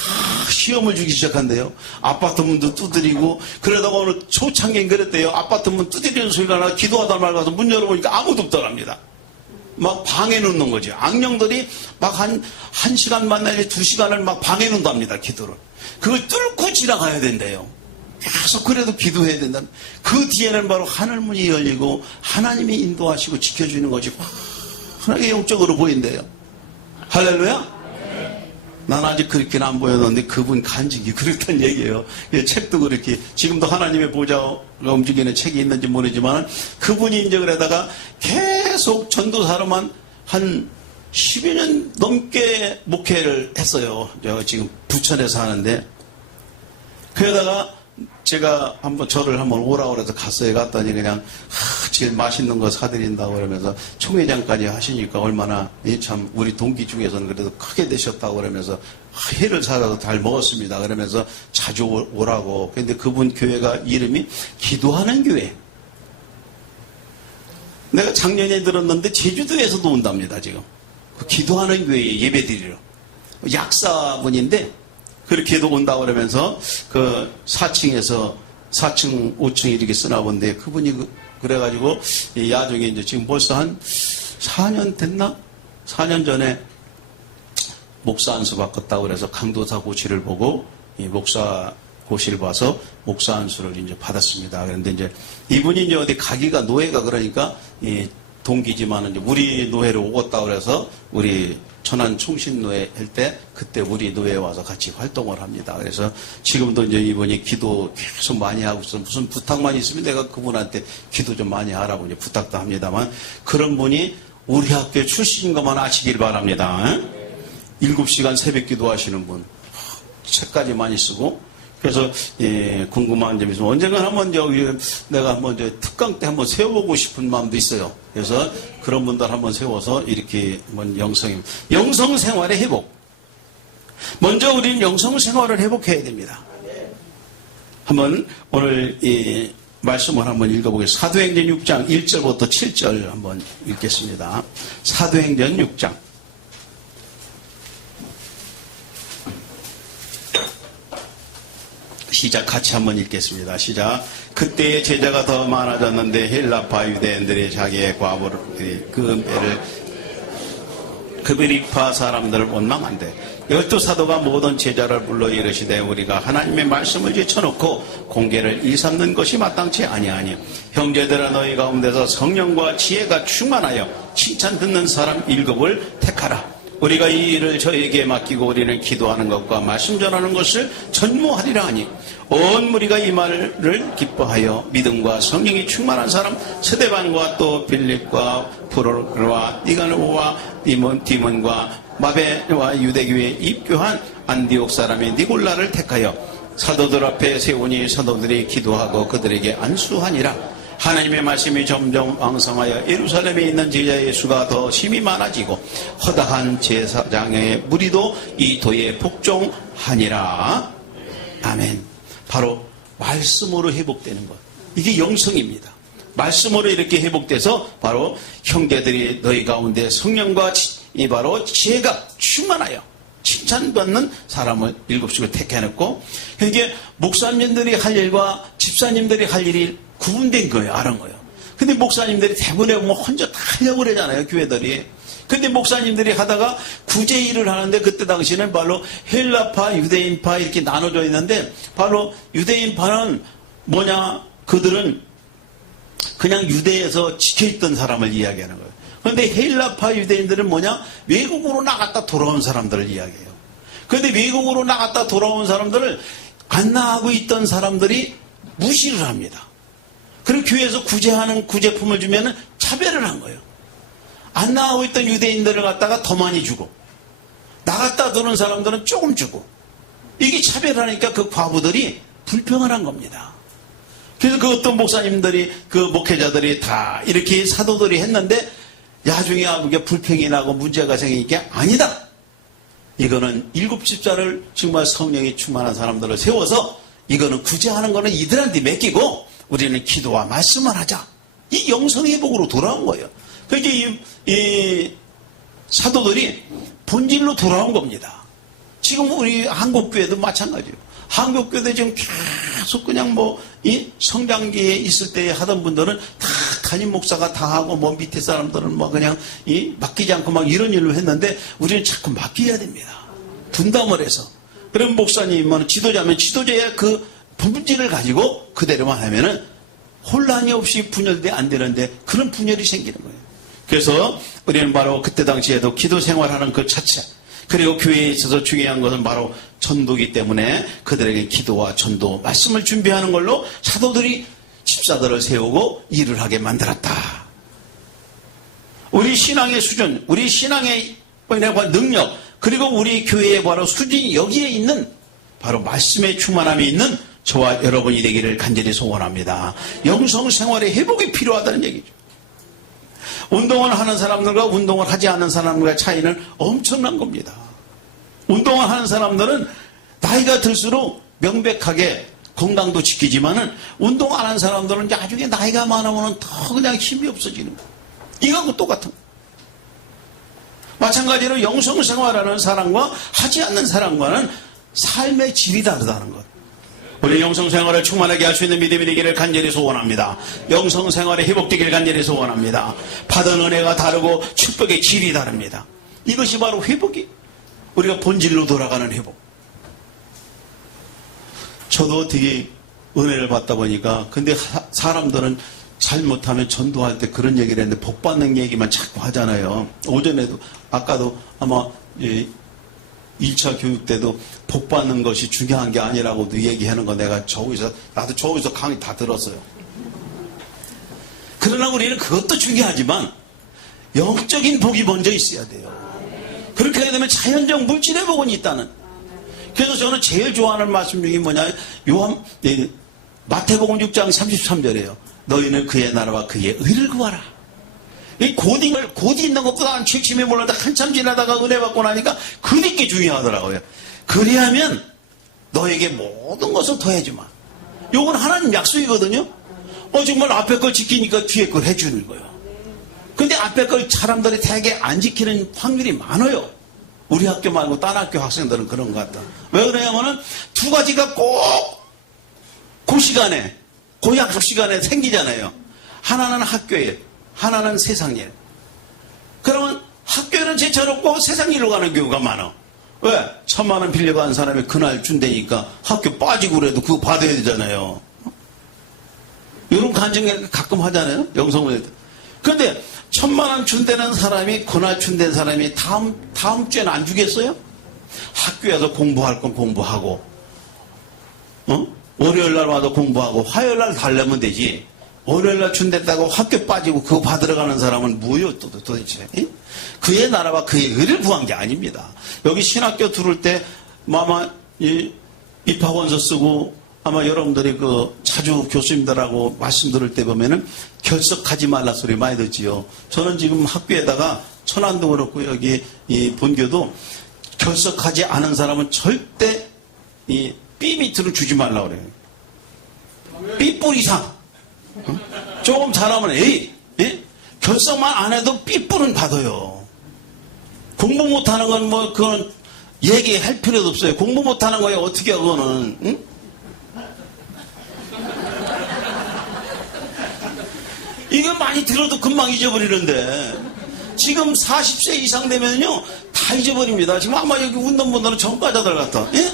시험을 주기 시작한대요. 아파트 문도 두드리고, 그러다가 오늘 초창기엔 그랬대요. 아파트 문 두드리는 소리가 나, 기도하다 말고서 문 열어보니까 아무도 없더랍니다. 막 방해 놓는 거지. 악령들이 막 한 1시간만 내지 2시간을 막 방해 놓는답니다, 기도를. 그걸 뚫고 지나가야 된대요. 계속 그래도 기도해야 된다. 그 뒤에는 바로 하늘문이 열리고 하나님이 인도하시고 지켜주는 것이 환하게 영적으로 보인대요. 할렐루야? 난 아직 그렇게는 안 보였는데 그분 간직이 그렇단 얘기예요. 책도 그렇게, 지금도 하나님의 보좌가 움직이는 책이 있는지 모르지만, 그분이 이제 그러다가 계속 전도사로만 한 10여 년 넘게 목회를 했어요. 제가 지금 부천에서 하는데, 그러다가 제가 저를 한번 오라고 그래서 갔어요. 갔더니 그냥 제일 맛있는 거 사드린다고 그러면서 총회장까지 하시니까 얼마나 참 우리 동기 중에서는 그래도 크게 되셨다고 그러면서 회를 사서 잘 먹었습니다. 그러면서 자주 오라고. 근데 그분 교회가 이름이 기도하는 교회. 내가 작년에 들었는데 제주도에서도 온답니다, 지금. 그 기도하는 교회에 예배드리러. 약사분인데 그렇게도 온다고 그러면서 그 4층에서 4층, 5층 이렇게 쓰나 본데, 그분이 그래가지고 야중에 이제 지금 벌써 한 4년 됐나? 4년 전에 목사 안수 바꿨다고 그래서 강도사 고시를 보고 이 목사 고시를 봐서 목사 안수를 이제 받았습니다. 그런데 이제 이분이 이제 어디 가기가 노예가 그러니까 이 동기지만은 이제 우리 노예로 오겠다고 그래서 우리 천안 총신노예 할 때 그때 우리 노예에 와서 같이 활동을 합니다. 그래서 지금도 이제 이분이 기도 계속 많이 하고 있어서 무슨 부탁만 있으면 내가 그분한테 기도 좀 많이 하라고 이제 부탁도 합니다만, 그런 분이 우리 학교 출신인 것만 아시길 바랍니다. 7시간 새벽 기도 하시는 분. 책까지 많이 쓰고. 그래서 궁금한 점이 있으면 언젠가 한번 내가 한번 특강 때 한번 세워보고 싶은 마음도 있어요. 그래서 그런 분들 한번 세워서 이렇게 영성 생활의 회복. 먼저 우리는 영성 생활을 회복해야 됩니다. 한번 오늘 이 말씀을 한번 읽어보겠습니다. 사도행전 6장 1절부터 7절 한번 읽겠습니다. 사도행전 6장. 시작, 같이 한번 읽겠습니다. 시작. 그때의 제자가 더 많아졌는데 헬라파 유대인들이 자기의 과부를 그 그베리파 사람들을 원망한대. 12사도가 모든 제자를 불러 이르시되 우리가 하나님의 말씀을 제쳐놓고 공개를 일삼는 것이 마땅치 아니하니, 형제들아 너희 가운데서 성령과 지혜가 충만하여 칭찬 듣는 사람 7을 택하라. 우리가 이 일을 저에게 맡기고 우리는 기도하는 것과 말씀 전하는 것을 전무하리라 하니, 온 무리가 이 말을 기뻐하여 믿음과 성령이 충만한 사람 스데반과 또 빌립과 프로와 니가노와 디몬과 마베와 유대교에 입교한 안디옥 사람의 니골라를 택하여 사도들 앞에 세우니 사도들이 기도하고 그들에게 안수하니라. 하나님의 말씀이 점점 왕성하여 예루살렘에 있는 제자의 수가 더 심히 많아지고 허다한 제사장의 무리도 이 도에 복종하니라. 아멘. 바로 말씀으로 회복되는 것. 이게 영성입니다. 말씀으로 이렇게 회복돼서 바로 형제들이 너희 가운데 성령과 이 바로 지혜가 충만하여 칭찬받는 사람을 7씩을 택해놓고, 이게 목사님들이 할 일과 집사님들이 할 일이 구분된 거예요. 아는 거예요. 근데 목사님들이 대부분에 보면 혼자 다 하려고 그러잖아요. 교회들이. 근데 목사님들이 하다가 구제 일을 하는데, 그때 당시에는 바로 헬라파, 유대인파 이렇게 나눠져 있는데, 바로 유대인파는 뭐냐? 그들은 그냥 유대에서 지켜있던 사람을 이야기하는 거예요. 그런데 헬라파 유대인들은 뭐냐? 외국으로 나갔다 돌아온 사람들을 이야기해요. 그런데 외국으로 나갔다 돌아온 사람들을 안 나가고 있던 사람들이 무시를 합니다. 그리고 교회에서 구제하는 구제품을 주면 차별을 한 거예요. 안 나가고 있던 유대인들을 갖다가 더 많이 주고, 나갔다 들어온 사람들은 조금 주고, 이게 차별하니까 그 과부들이 불평을 한 겁니다. 그래서 그 어떤 목사님들이, 그 목회자들이 다 이렇게 사도들이 했는데, 나중에 그게 불평이 나고 문제가 생기니까 아니다. 이거는 7집사를 정말 성령이 충만한 사람들을 세워서 이거는 구제하는 거는 이들한테 맡기고 우리는 기도와 말씀을 하자. 이 영성회복으로 돌아온 거예요. 그러니까 이 사도들이 본질로 돌아온 겁니다. 지금 우리 한국교회도 마찬가지예요. 한국교회도 지금 계속 그냥 이 성장기에 있을 때 하던 분들은 다 담임 목사가 다 하고 밑에 사람들은 그냥 맡기지 않고 이런 일로 했는데, 우리는 자꾸 맡겨야 됩니다. 분담을 해서. 그럼 목사님은 지도자면 지도자의 그 본질을 가지고 그대로만 하면은 혼란이 없이 분열돼 안 되는데 그런 분열이 생기는 거예요. 그래서 우리는 바로 그때 당시에도 기도 생활하는 그 자체, 그리고 교회에 있어서 중요한 것은 바로 전도이기 때문에 그들에게 기도와 전도, 말씀을 준비하는 걸로 사도들이 집사들을 세우고 일을 하게 만들었다. 우리 신앙의 수준, 우리 신앙의 능력, 그리고 우리 교회의 바로 수준이 여기에 있는 바로 말씀의 충만함이 있는 저와 여러분이 되기를 간절히 소원합니다. 영성 생활의 회복이 필요하다는 얘기죠. 운동을 하는 사람들과 운동을 하지 않는 사람들과의 차이는 엄청난 겁니다. 운동을 하는 사람들은 나이가 들수록 명백하게 건강도 지키지만은, 운동 안 하는 사람들은 나중에 나이가 많으면 더 그냥 힘이 없어지는 거예요. 이거하고 똑같은 거예요. 마찬가지로 영성 생활하는 사람과 하지 않는 사람과는 삶의 질이 다르다는 것. 우리 영성생활을 충만하게 할 수 있는 믿음이 되기를 간절히 소원합니다. 영성생활에 회복되기를 간절히 소원합니다. 받은 은혜가 다르고 축복의 질이 다릅니다. 이것이 바로 회복이, 우리가 본질로 돌아가는 회복. 저도 되게 은혜를 받다 보니까, 근데 사람들은 잘못하면 전도할 때 그런 얘기를 했는데 복 받는 얘기만 자꾸 하잖아요. 오전에도, 아까도 아마 1차 교육 때도 복 받는 것이 중요한 게 아니라고도 얘기하는 거 나도 저기서 강의 다 들었어요. 그러나 우리는 그것도 중요하지만 영적인 복이 먼저 있어야 돼요. 그렇게 하게 되면 자연적 물질의 복은 있다는. 그래서 저는 제일 좋아하는 말씀 중에 뭐냐, 마태복음 6장 33절이에요. 너희는 그의 나라와 그의 의를 구하라. 이 곧 있는 것보다 책심이 몰라도 한참 지나다가 은혜 받고 나니까 그게 중요하더라고요. 그리하면 너에게 모든 것을 더해주마. 요건 하나님 약속이거든요. 정말 앞에 걸 지키니까 뒤에 걸 해주는 거예요. 근데 앞에 걸 사람들이 되게 안 지키는 확률이 많아요. 우리 학교 말고 딴 학교 학생들은 그런 것 같다. 왜 그러냐면은 두 가지가 꼭 그 시간에, 그 약속 시간에 생기잖아요. 하나는 학교에, 하나는 세상 일. 그러면 학교에는 제쳐놓고 세상 일로 가는 경우가 많아. 왜? 1,000만 원 빌려간 사람이 그날 준다니까 학교 빠지고 그래도 그거 받아야 되잖아요. 이런 간증을 가끔 하잖아요. 영성을. 그런데 1,000만 원 준다는 사람이, 그날 준다는 사람이 다음 주에는 안 주겠어요? 학교에서 공부할 건 공부하고, 월요일 날 와서 공부하고 화요일 날 달래면 되지. 월요일 날 준댔다고 학교 빠지고 그거 받으러 가는 사람은 뭐예요 도대체? 그의 나라와 그의 의를 구한 게 아닙니다. 여기 신학교 들을 때 입학원서 쓰고 아마 여러분들이 자주 교수님들하고 말씀 들을 때 보면은 결석하지 말라 소리 많이 듣지요. 저는 지금 학교에다가 천안도 그렇고 여기 이 본교도 결석하지 않은 사람은 절대 이 B 밑으로 주지 말라 그래요. B뿔 이상. 조금 잘하면 A. 예? 결석만 안 해도 B뿔은 받아요. 공부 못하는 건 그건 얘기할 필요도 없어요. 공부 못하는 거에 어떻게 그거는. 응? 이거 많이 들어도 금방 잊어버리는데 지금 40세 이상 되면요 다 잊어버립니다. 지금 아마 여기 운동본다는 전과자들 같아. 예?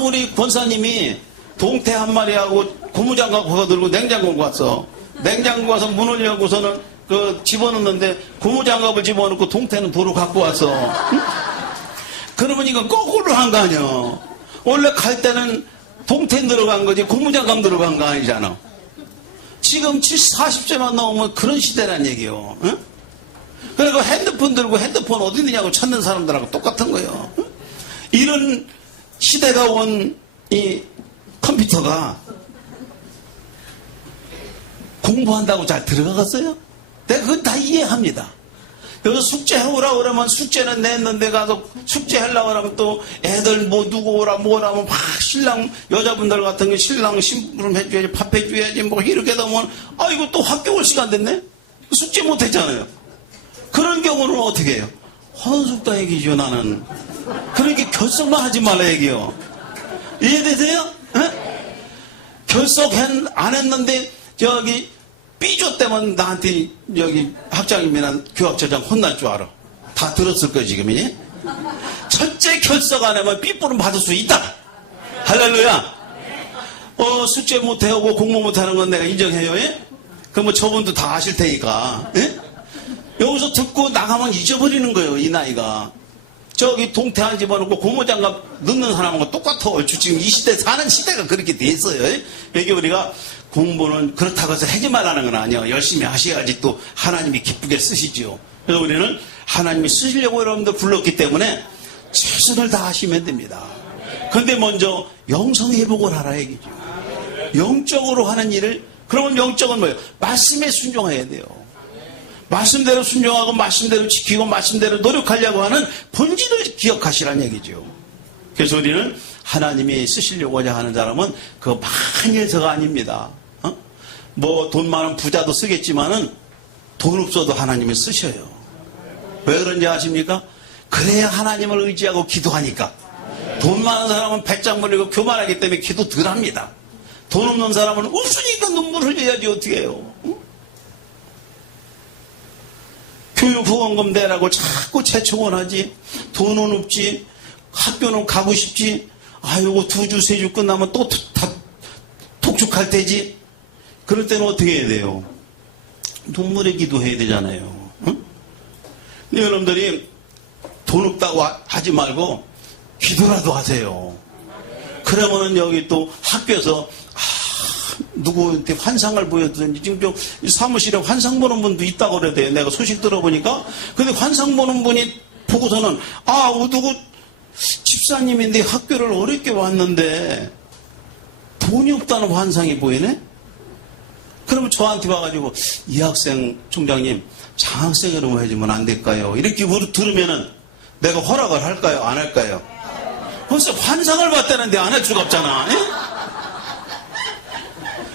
우리 권사님이 동태 한 마리하고 고무장갑 벗어 들고 냉장고 갔어. 냉장고 가서 문을 열고서는 집어넣는데 고무장갑을 집어넣고 동태는 도로 갖고 왔어. 응? 그러면 이건 거꾸로 한 거 아니야. 원래 갈 때는 동태 들어간 거지 고무장갑 들어간 거 아니잖아. 지금 40세만 넘으면 그런 시대란 얘기요. 응? 그리고 핸드폰 들고 핸드폰 어디 있느냐고 찾는 사람들하고 똑같은 거예요. 응? 이런 시대가 온 이 컴퓨터가 공부한다고 잘 들어가겠어요? 내가 그건 다 이해합니다. 여기서 숙제해오라 그러면 숙제는 냈는데 가서 숙제하려고 그러면 또 애들 누구 오라 뭐라면 막 신랑 여자분들 같은 게 신랑 심부름 해줘야지 밥 해줘야지 이렇게 되면 이거 또 학교 올 시간 됐네? 숙제 못했잖아요. 그런 경우는 어떻게 해요? 헌숙다 얘기죠 나는. 그러니까 결석만 하지 말라 얘기요. 이해되세요? 에? 결석 안 했는데 저기 삐조 때문에 나한테 여기 학장님이나 교학처장 혼날 줄 알아. 다 들었을 거야 지금이니? 첫째 결석 안 하면 삐뿔은 받을 수 있다. 할렐루야. 숙제 못해오고 공부 못하는 건 내가 인정해요. 예? 그럼 저분도 다 아실 테니까. 예? 여기서 듣고 나가면 잊어버리는 거예요 이 나이가. 저기 동태 안 집어넣고 고무장갑 넣는 사람하고 똑같아. 얼추 지금 이 시대 사는 시대가 그렇게 돼 있어요. 예? 여기 우리가 공부는 그렇다고 해서 하지 말라는 건 아니에요. 열심히 하셔야지 또 하나님이 기쁘게 쓰시죠. 그래서 우리는 하나님이 쓰시려고 여러분들 불렀기 때문에 최선을 다하시면 됩니다. 그런데 먼저 영성회복을 하라 얘기죠. 영적으로 하는 일을. 그러면 영적은 뭐예요? 말씀에 순종해야 돼요. 말씀대로 순종하고 말씀대로 지키고 말씀대로 노력하려고 하는 본질을 기억하시라는 얘기죠. 그래서 우리는 하나님이 쓰시려고자 하는 사람은 그 만일서가 아닙니다. 돈 많은 부자도 쓰겠지만은 돈 없어도 하나님이 쓰셔요. 왜 그런지 아십니까? 그래야 하나님을 의지하고 기도하니까. 돈 많은 사람은 배짱 벌리고 교만하기 때문에 기도 덜 합니다. 돈 없는 사람은 웃으니까 눈물 흘려야지 어떻게 해요. 교육 후원금 내라고 자꾸 재청원하지. 돈은 없지. 학교는 가고 싶지. 요거 2주 3주 끝나면 또 다 독촉할 때지. 그럴 때는 어떻게 해야 돼요? 눈물의 기도해야 되잖아요. 응? 근데 여러분들이 돈 없다고 하지 말고 기도라도 하세요. 그러면은 여기 또 학교에서 누구한테 환상을 보여주든지. 지금 좀 사무실에 환상 보는 분도 있다고 그래야 돼요. 내가 소식 들어보니까. 근데 환상 보는 분이 보고서는 누구 집사님인데 학교를 어렵게 왔는데 돈이 없다는 환상이 보이네? 그러면 저한테 와가지고 이 학생 총장님 장학생으로 해주면 안 될까요? 이렇게 들으면은 내가 허락을 할까요? 안 할까요? 벌써 환상을 봤다는데 안 할 수가 없잖아. 에?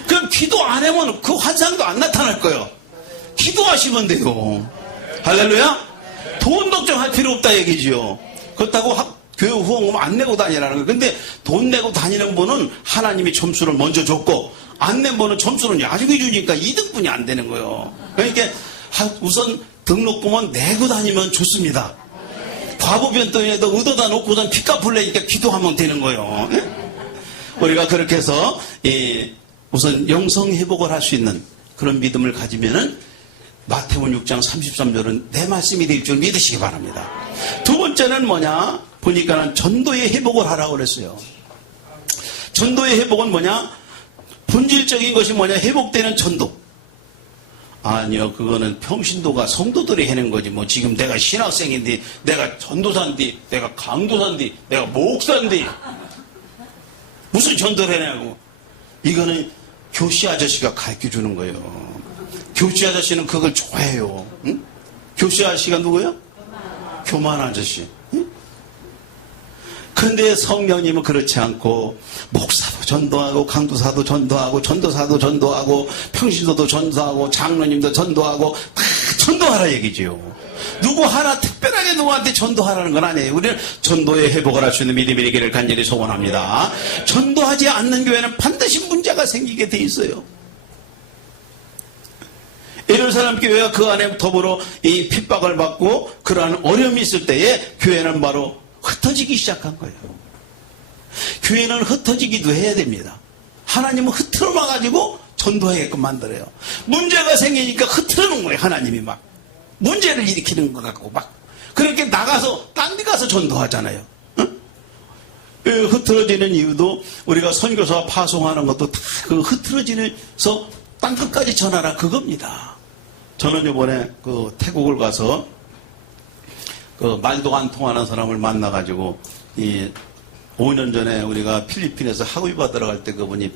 그럼 기도 안 하면 그 환상도 안 나타날 거예요. 기도하시면 돼요. 할렐루야? 돈 걱정할 필요 없다 얘기지요. 그렇다고 교육 후원금 안 내고 다니라는 거예요. 근데 돈 내고 다니는 분은 하나님이 점수를 먼저 줬고 안 낸 분은 점수는 나중에 주니까 2등분이 안 되는 거예요. 그러니까 우선 등록금은 내고 다니면 좋습니다. 과부변동에도 의도다 놓고선 핏값을 내니까 기도하면 되는 거예요. 우리가 그렇게 해서 우선 영성회복을 할 수 있는 그런 믿음을 가지면은 마태복음 6장 33절은 내 말씀이 될 줄 믿으시기 바랍니다. 두 번째는 뭐냐? 보니까는 전도의 회복을 하라고 그랬어요. 전도의 회복은 뭐냐? 본질적인 것이 뭐냐? 회복되는 전도. 아니요, 그거는 평신도가 성도들이 해낸 거지. 지금 내가 신학생인데, 내가 전도사인데, 내가 강도사인데, 내가 목사인데. 무슨 전도를 해냐고. 이거는 교시 아저씨가 가르쳐 주는 거예요. 교시 아저씨는 그걸 좋아해요. 응? 교시 아저씨가 누구예요? 교만 아저씨. 응? 그런데 성령님은 그렇지 않고 목사도 전도하고 강도사도 전도하고 전도사도 전도하고 평신도도 전도하고 장로님도 전도하고 다 전도하라 얘기지요. 누구 하나 특별하게 누구한테 전도하라는 건 아니에요. 우리는 전도에 회복을 할 수 있는 믿음이 되기를 간절히 소원합니다. 전도하지 않는 교회는 반드시 문제가 생기게 돼 있어요. 예루살렘 교회가 그 안에 더불어 이 핍박을 받고 그러한 어려움이 있을 때에 교회는 바로 흩어지기 시작한 거예요. 교회는 흩어지기도 해야 됩니다. 하나님은 흐트러져 가지고 전도하게끔 만들어요. 문제가 생기니까 흐트러는 거예요. 하나님이 막 문제를 일으키는 것 같고 막 그렇게 나가서 딴 데 가서 전도하잖아요. 응? 그 흐트러지는 이유도 우리가 선교사와 파송하는 것도 다 그 흐트러지면서 딴 것까지 전하라 그겁니다. 저는 이번에 그 태국을 가서 그 말도 안 통하는 사람을 만나가지고 이 5년 전에 우리가 필리핀에서 학위 받으러 갈 때 그분이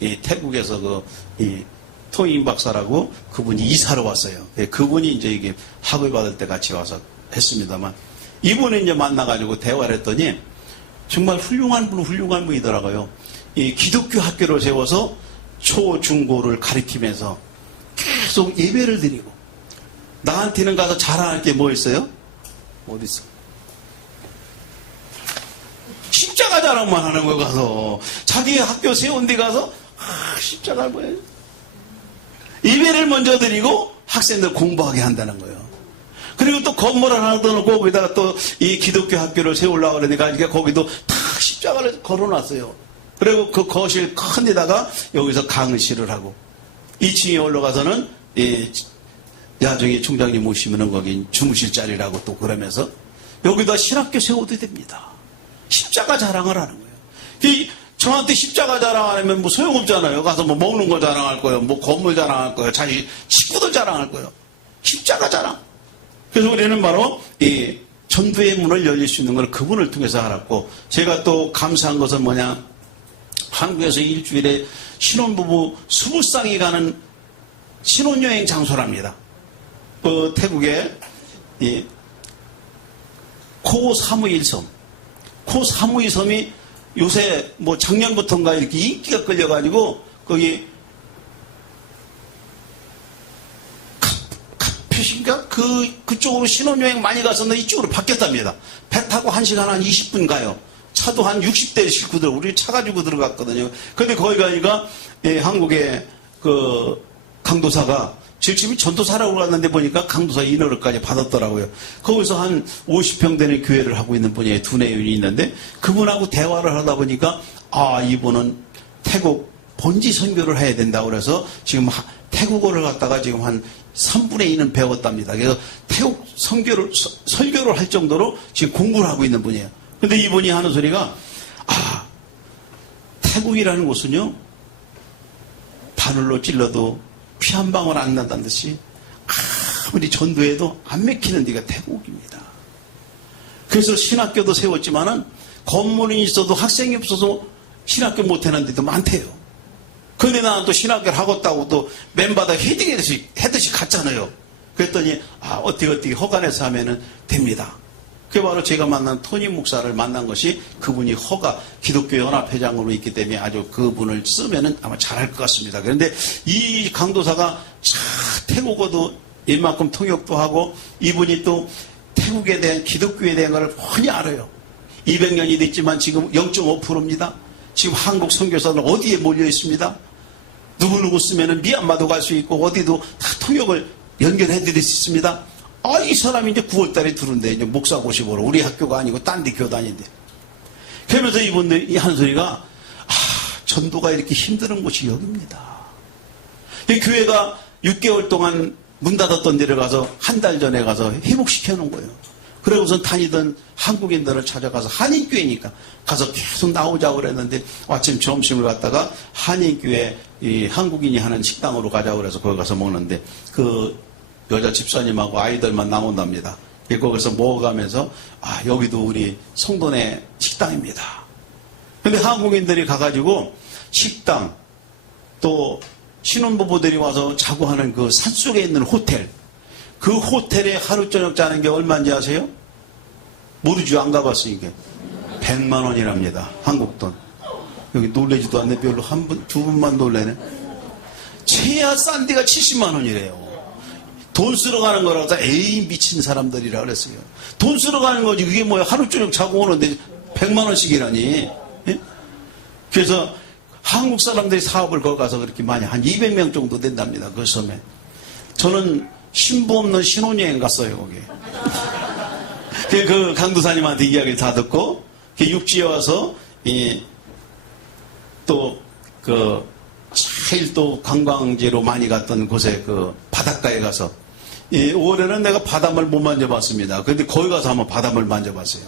이 태국에서 이 토잉 박사라고 그분이 이사로 왔어요. 그분이 이제 이게 학위 받을 때 같이 와서 했습니다만 이분이 이제 만나가지고 대화를 했더니 정말 훌륭한 분이더라고요. 이 기독교 학교를 세워서 초, 중, 고를 가르치면서 계속 예배를 드리고 나한테는 가서 자랑할 게 뭐 있어요? 어디 있어? 십자가 자랑만 하는 거 가서 자기 학교 세운 데 가서 십자가를 뭐예요? 예배를 먼저 드리고 학생들 공부하게 한다는 거예요. 그리고 또 건물 하나 더 놓고 거기다가 또 이 기독교 학교를 세우려고 그러니까 거기도 다 십자가를 걸어놨어요. 그리고 그 거실 큰 데다가 여기서 강의실을 하고 2층에 올라가서는 이 야정이 총장님 오시면은 거기 주무실 자리라고 또 그러면서 여기다 신학교 세워도 됩니다. 십자가 자랑을 하는 거예요. 저한테 십자가 자랑 안 하면 뭐 소용없잖아요. 가서 뭐 먹는 거 자랑할 거예요. 뭐 건물 자랑할 거예요. 자기 식구들 자랑할 거예요. 십자가 자랑. 그래서 우리는 바로 이 전도의 문을 열릴 수 있는 걸 그분을 통해서 알았고 제가 또 감사한 것은 뭐냐. 한국에서 일주일에 신혼부부 20쌍이 가는 신혼여행 장소랍니다. 그 태국의 이 코사무일섬. 코사무일섬이 요새 뭐 작년부터인가 이렇게 인기가 끌려가지고 거기 카페신가 그쪽으로 신혼여행 많이 갔었는데 이쪽으로 바뀌었답니다. 배 타고 1시간 한 20분 가요. 차도 한 60대 식구들 우리 차 가지고 들어갔거든요. 근데 거기 가니까 한국의 그 강도사가 질침이 전도사라고 갔는데 보니까 강도사 인허를까지 받았더라고요. 거기서 한 50평 되는 교회를 하고 있는 분이 두뇌인이 있는데 그분하고 대화를 하다 보니까 이분은 태국 본지 선교를 해야 된다고 그래서 지금 태국어를 갖다가 지금 한 3분의 2는 배웠답니다. 그래서 태국 설교를 할 정도로 지금 공부를 하고 있는 분이에요. 근데 이분이 하는 소리가 태국이라는 곳은요 바늘로 찔러도 피 한 방울 안 난다는 듯이 아무리 전도해도 안 맥히는 데가 태국입니다. 그래서 신학교도 세웠지만은 건물이 있어도 학생이 없어서 신학교 못 하는 데도 많대요. 근데 나는 또 신학교를 하겠다고 또 맨바닥 헤드씩 갔잖아요. 그랬더니 어떻게 허가내서 하면은 됩니다. 그게 바로 제가 만난 토니 목사를 만난 것이 그분이 기독교 연합회장으로 있기 때문에 아주 그분을 쓰면은 아마 잘할 것 같습니다. 그런데 이 강도사가 태국어도 이만큼 통역도 하고 이분이 또 태국에 대한 기독교에 대한 것을 뻔히 알아요. 200년이 됐지만 지금 0.5%입니다. 지금 한국 선교사들 어디에 몰려 있습니다. 누구누구 쓰면은 미얀마도 갈 수 있고 어디도 다 통역을 연결해 드릴 수 있습니다. 이 사람이 이제 9월달에 들어온대. 이제 목사 고시보러. 우리 학교가 아니고 딴 데 교단인데. 그러면서 이분들이 하는 소리가, 전도가 이렇게 힘든 곳이 여기입니다. 이 교회가 6개월 동안 문 닫았던 데를 가서 한 달 전에 가서 회복시켜 놓은 거예요. 그러고선 다니던 한국인들을 찾아가서 한인교회니까 가서 계속 나오자고 그랬는데 아침 점심을 갔다가 한인교회 이 한국인이 하는 식당으로 가자고 그래서 거기 가서 먹는데 그 여자 집사님하고 아이들만 나온답니다. 거기서 먹어가면서 여기도 우리 성도네 식당입니다. 근데 한국인들이 가가지고 식당, 또 신혼부부들이 와서 자고 하는 그 산속에 있는 호텔, 그 호텔에 하루 저녁 자는 게 얼마인지 아세요? 모르죠. 안 가봤으니까. 100만 원이랍니다. 한국 돈. 여기 놀래지도 않네. 별로 한 분, 두 분만 놀래네. 최하 싼 데가 70만 원이래요. 돈 쓰러 가는 거라고 에이 미친 사람들이라 그랬어요. 돈 쓰러 가는 거지. 그게 뭐야. 하루 저녁 자고 오는데 100만 원씩이라니. 예? 그래서 한국 사람들이 사업을 거기 가서 그렇게 많이 한 200명 정도 된답니다. 그 섬에. 저는 신부 없는 신혼여행 갔어요. 거기. 그 강도사님한테 이야기를 다 듣고 육지에 와서 또 제일 또 관광지로 많이 갔던 곳에 그 바닷가에 가서 올해는 내가 바닷물 못 만져봤습니다. 그런데 거기 가서 한번 바닷물 만져봤어요.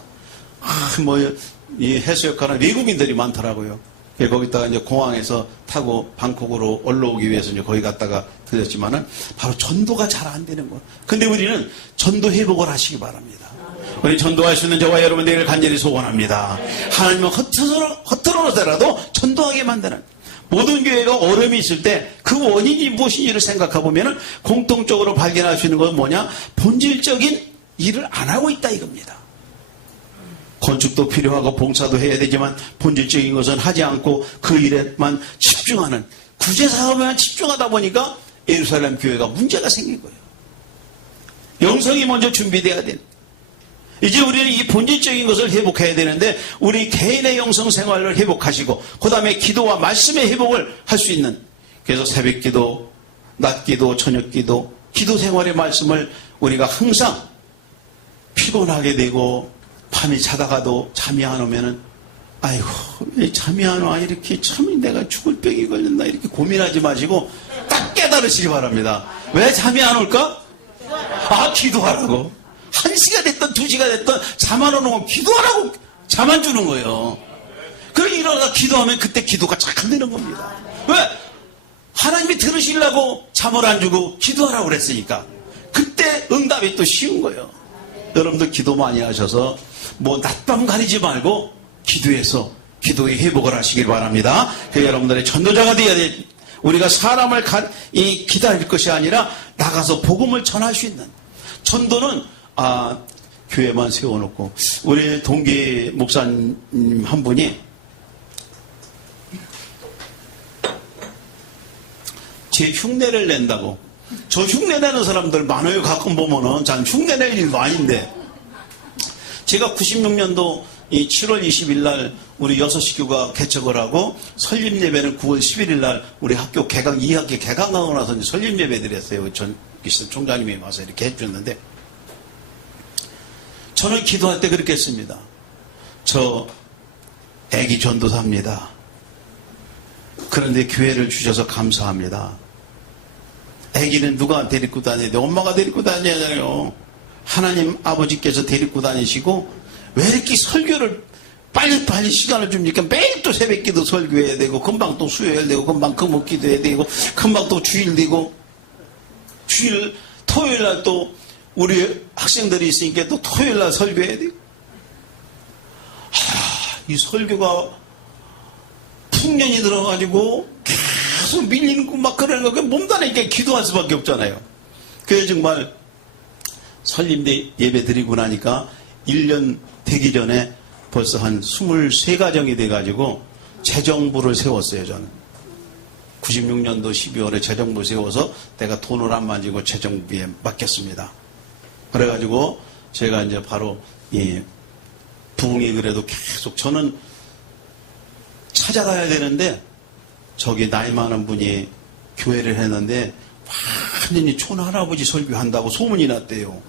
이 해수욕하는 외국인들이 많더라고요. 거기다가 이제 공항에서 타고 방콕으로 올라오기 위해서 이제 거기 갔다가 들렸지만은 바로 전도가 잘 안 되는 거예요. 근데 우리는 전도 회복을 하시기 바랍니다. 우리 전도할 수 있는 저와 여러분들을 간절히 소원합니다. 하나님은 허투루더라도 전도하게 만드는 모든 교회가 어려움이 있을 때 그 원인이 무엇인지를 생각해 보면 공통적으로 발견할 수 있는 건 뭐냐? 본질적인 일을 안 하고 있다 이겁니다. 건축도 필요하고 봉사도 해야 되지만 본질적인 것은 하지 않고 그 일에만 집중하는 구제사업에만 집중하다 보니까 예루살렘 교회가 문제가 생긴 거예요. 영성이 먼저 준비돼야 되는. 이제 우리는 이 본질적인 것을 회복해야 되는데 우리 개인의 영성 생활을 회복하시고 그 다음에 기도와 말씀의 회복을 할 수 있는, 그래서 새벽기도, 낮기도, 저녁기도, 기도 생활의 말씀을 우리가 항상 피곤하게 되고 밤이 자다가도 잠이 안 오면은 아이고 왜 잠이 안 와, 이렇게 참 내가 죽을 병이 걸렸나 이렇게 고민하지 마시고 딱 깨달으시기 바랍니다. 왜 잠이 안 올까? 기도하라고. 1시가 됐든 2시가 됐든 잠 안 오는 건 기도하라고 잠 안 주는 거예요. 그럼 일어나서 기도하면 그때 기도가 잘 되는 겁니다. 왜? 하나님이 들으시려고 잠을 안 주고 기도하라고 그랬으니까 그때 응답이 또 쉬운 거예요. 여러분들 기도 많이 하셔서 낮밤 가리지 말고 기도해서 기도의 회복을 하시길 바랍니다. 여러분들의 전도자가 되어야 돼. 우리가 사람을 기다릴 것이 아니라 나가서 복음을 전할 수 있는 전도는 교회만 세워놓고 우리 동기 목사님 한 분이 제 흉내를 낸다고. 저 흉내 내는 사람들 많아요. 가끔 보면은 전 흉내 낼 일도 아닌데 제가 96년도 7월 20일 날 우리 6시 교가 개척을 하고 설립 예배는 9월 11일 날 우리 학교 2학기 개강하고 나서 설립 예배 드렸어요. 전 총장님이 와서 이렇게 해주셨는데 저는 기도할 때 그렇게 했습니다. 저 애기 전도사입니다. 그런데 교회를 주셔서 감사합니다. 애기는 누가 데리고 다녀야 돼? 엄마가 데리고 다녀야 되잖아요. 하나님 아버지께서 데리고 다니시고 왜 이렇게 설교를 빨리빨리 시간을 줍니까? 매일 또 새벽기도 설교해야 되고 금방 또 수요일 되고 금방 금옥기도 해야 되고 금방 또 주일 되고 토요일 날 또 우리 학생들이 있으니까 또 토요일 날 설교해야 되고 이 설교가 풍년이 들어가지고 계속 밀리는 거 막 그러는 거 몸다니까 기도할 수밖에 없잖아요. 그래서 정말 설립 예배 드리고 나니까 1년 되기 전에 벌써 한 23가정이 돼가지고 재정부를 세웠어요. 저는 96년도 12월에 재정부 세워서 내가 돈을 안 만지고 재정부에 맡겼습니다. 그래가지고 제가 이제 바로 부흥이 그래도 계속 저는 찾아가야 되는데 저기 나이 많은 분이 교회를 했는데 완전히 촌할아버지 설교한다고 소문이 났대요.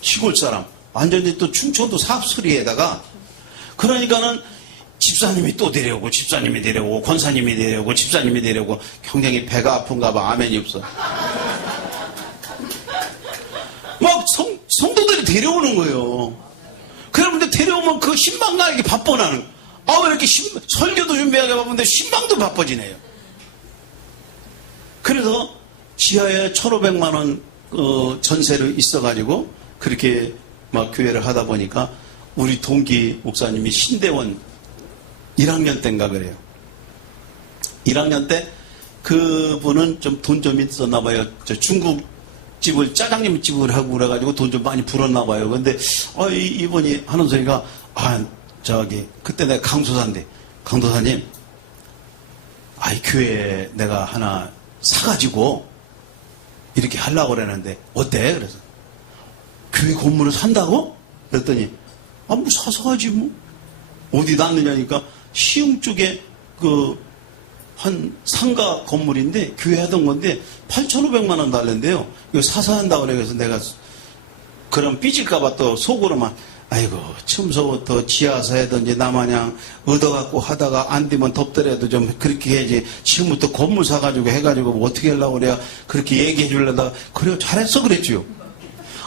시골 사람. 완전히 또 충청도 사업소리에다가 그러니까는 집사님이 또 데려오고 집사님이 데려오고 권사님이 데려오고 집사님이 데려오고 굉장히 배가 아픈가 봐. 아멘이 없어. 막 성도들이 데려오는 거예요. 그런데 데려오면 그 신방가에게 바빠 나는. 왜 이렇게 설교도 준비하기 바쁜데 신방도 바빠지네요. 그래서 지하에 1,500만 원 전세를 있어가지고 그렇게 막 교회를 하다 보니까 우리 동기 목사님이 신대원 1학년 때인가 그래요. 1학년 때 그분은 좀 돈 좀 있었나 봐요. 저 중국집을 짜장면 집을 하고 그래가지고 돈 좀 많이 불었나 봐요. 근데 이분이 하는 소리가 그때 내가 강도사인데 강도사님 교회에 내가 하나 사가지고 이렇게 하려고 그러는데 어때? 그래서 교회 건물을 산다고? 그랬더니 뭐 사서 하지 뭐. 어디 놨느냐니까 시흥 쪽에 한 상가 건물인데 교회 하던 건데 8,500만 원 달랬는데요. 이거 사서 한다고 그래서 내가 그럼 삐질까봐 또 속으로만 아이고 처음서부터 지하서 하든지 나마냥 얻어갖고 하다가 안 되면 덥더라도 좀 그렇게 해야지 지금부터 건물 사가지고 해가지고 뭐 어떻게 하려고 그래야 그렇게 얘기해 주려다가 그래 잘했어 그랬지요.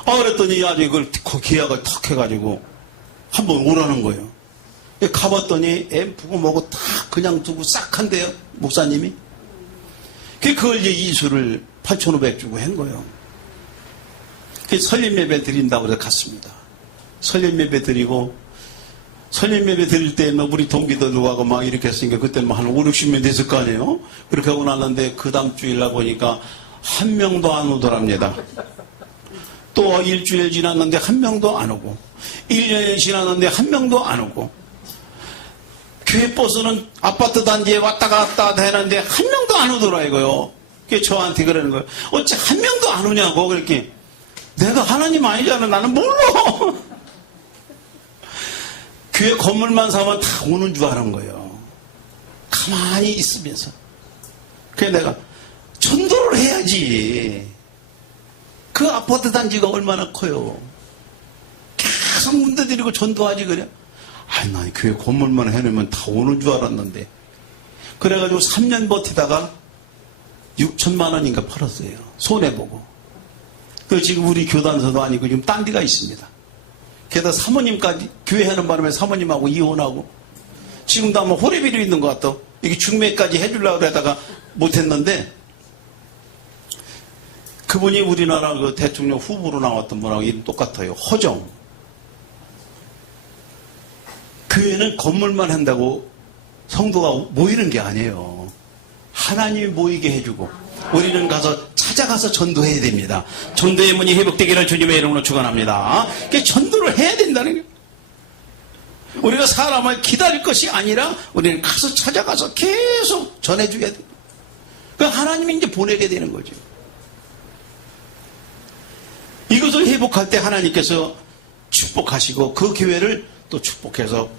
그랬더니 아주 이걸 계약을 탁 해가지고 한번 오라는 거예요. 가봤더니 앰프고 뭐고 다 그냥 두고 싹 한대요 목사님이. 그걸 이제 이수를 8,500 주고 한 거예요. 설립 예배 드린다고 해서 갔습니다. 설립 예배 드리고 설립 예배 드릴 때 우리 동기들도 하고 막 이렇게 했으니까 그때는 한 5, 60명 됐을 거 아니에요. 그렇게 하고 났는데 그 다음 주일 날 보니까 한 명도 안 오더랍니다. 또 일주일 지났는데 한 명도 안 오고 1년이 지났는데 한 명도 안 오고 교회 버스는 아파트 단지에 왔다 갔다 하는데 한 명도 안 오더라 이거요. 그게 저한테 그러는 거예요. 어째 한 명도 안 오냐고. 그렇게 내가 하나님 아니잖아. 나는 몰라. 교회 건물만 사면 다 오는 줄 아는 거예요. 가만히 있으면서. 그래서 내가 전도를 해야지. 그 아파트 단지가 얼마나 커요. 계속 문 닫으리고 전도하지 그래. 난 교회 건물만 해놓으면 다 오는 줄 알았는데. 그래가지고 3년 버티다가 6천만 원인가 팔았어요. 손해보고. 지금 우리 교단서도 아니고 지금 딴 데가 있습니다. 게다가 사모님까지 교회 하는 바람에 사모님하고 이혼하고 지금도 아마 호래비로 있는 것 같아. 이게 중매까지 해주려고 그러다가 못했는데 그분이 우리나라 그 대통령 후보로 나왔던 분하고 이름 똑같아요. 허정. 교회는 건물만 한다고 성도가 모이는 게 아니에요. 하나님이 모이게 해주고 우리는 찾아가서 전도해야 됩니다. 전도의 문이 회복되기를 주님의 이름으로 축원합니다. 전도를 해야 된다는 거예요. 우리가 사람을 기다릴 것이 아니라 우리는 가서 찾아가서 계속 전해줘야 돼요. 하나님이 이제 보내게 되는 거죠. 이것을 회복할 때 하나님께서 축복하시고 그 교회를 또 축복해서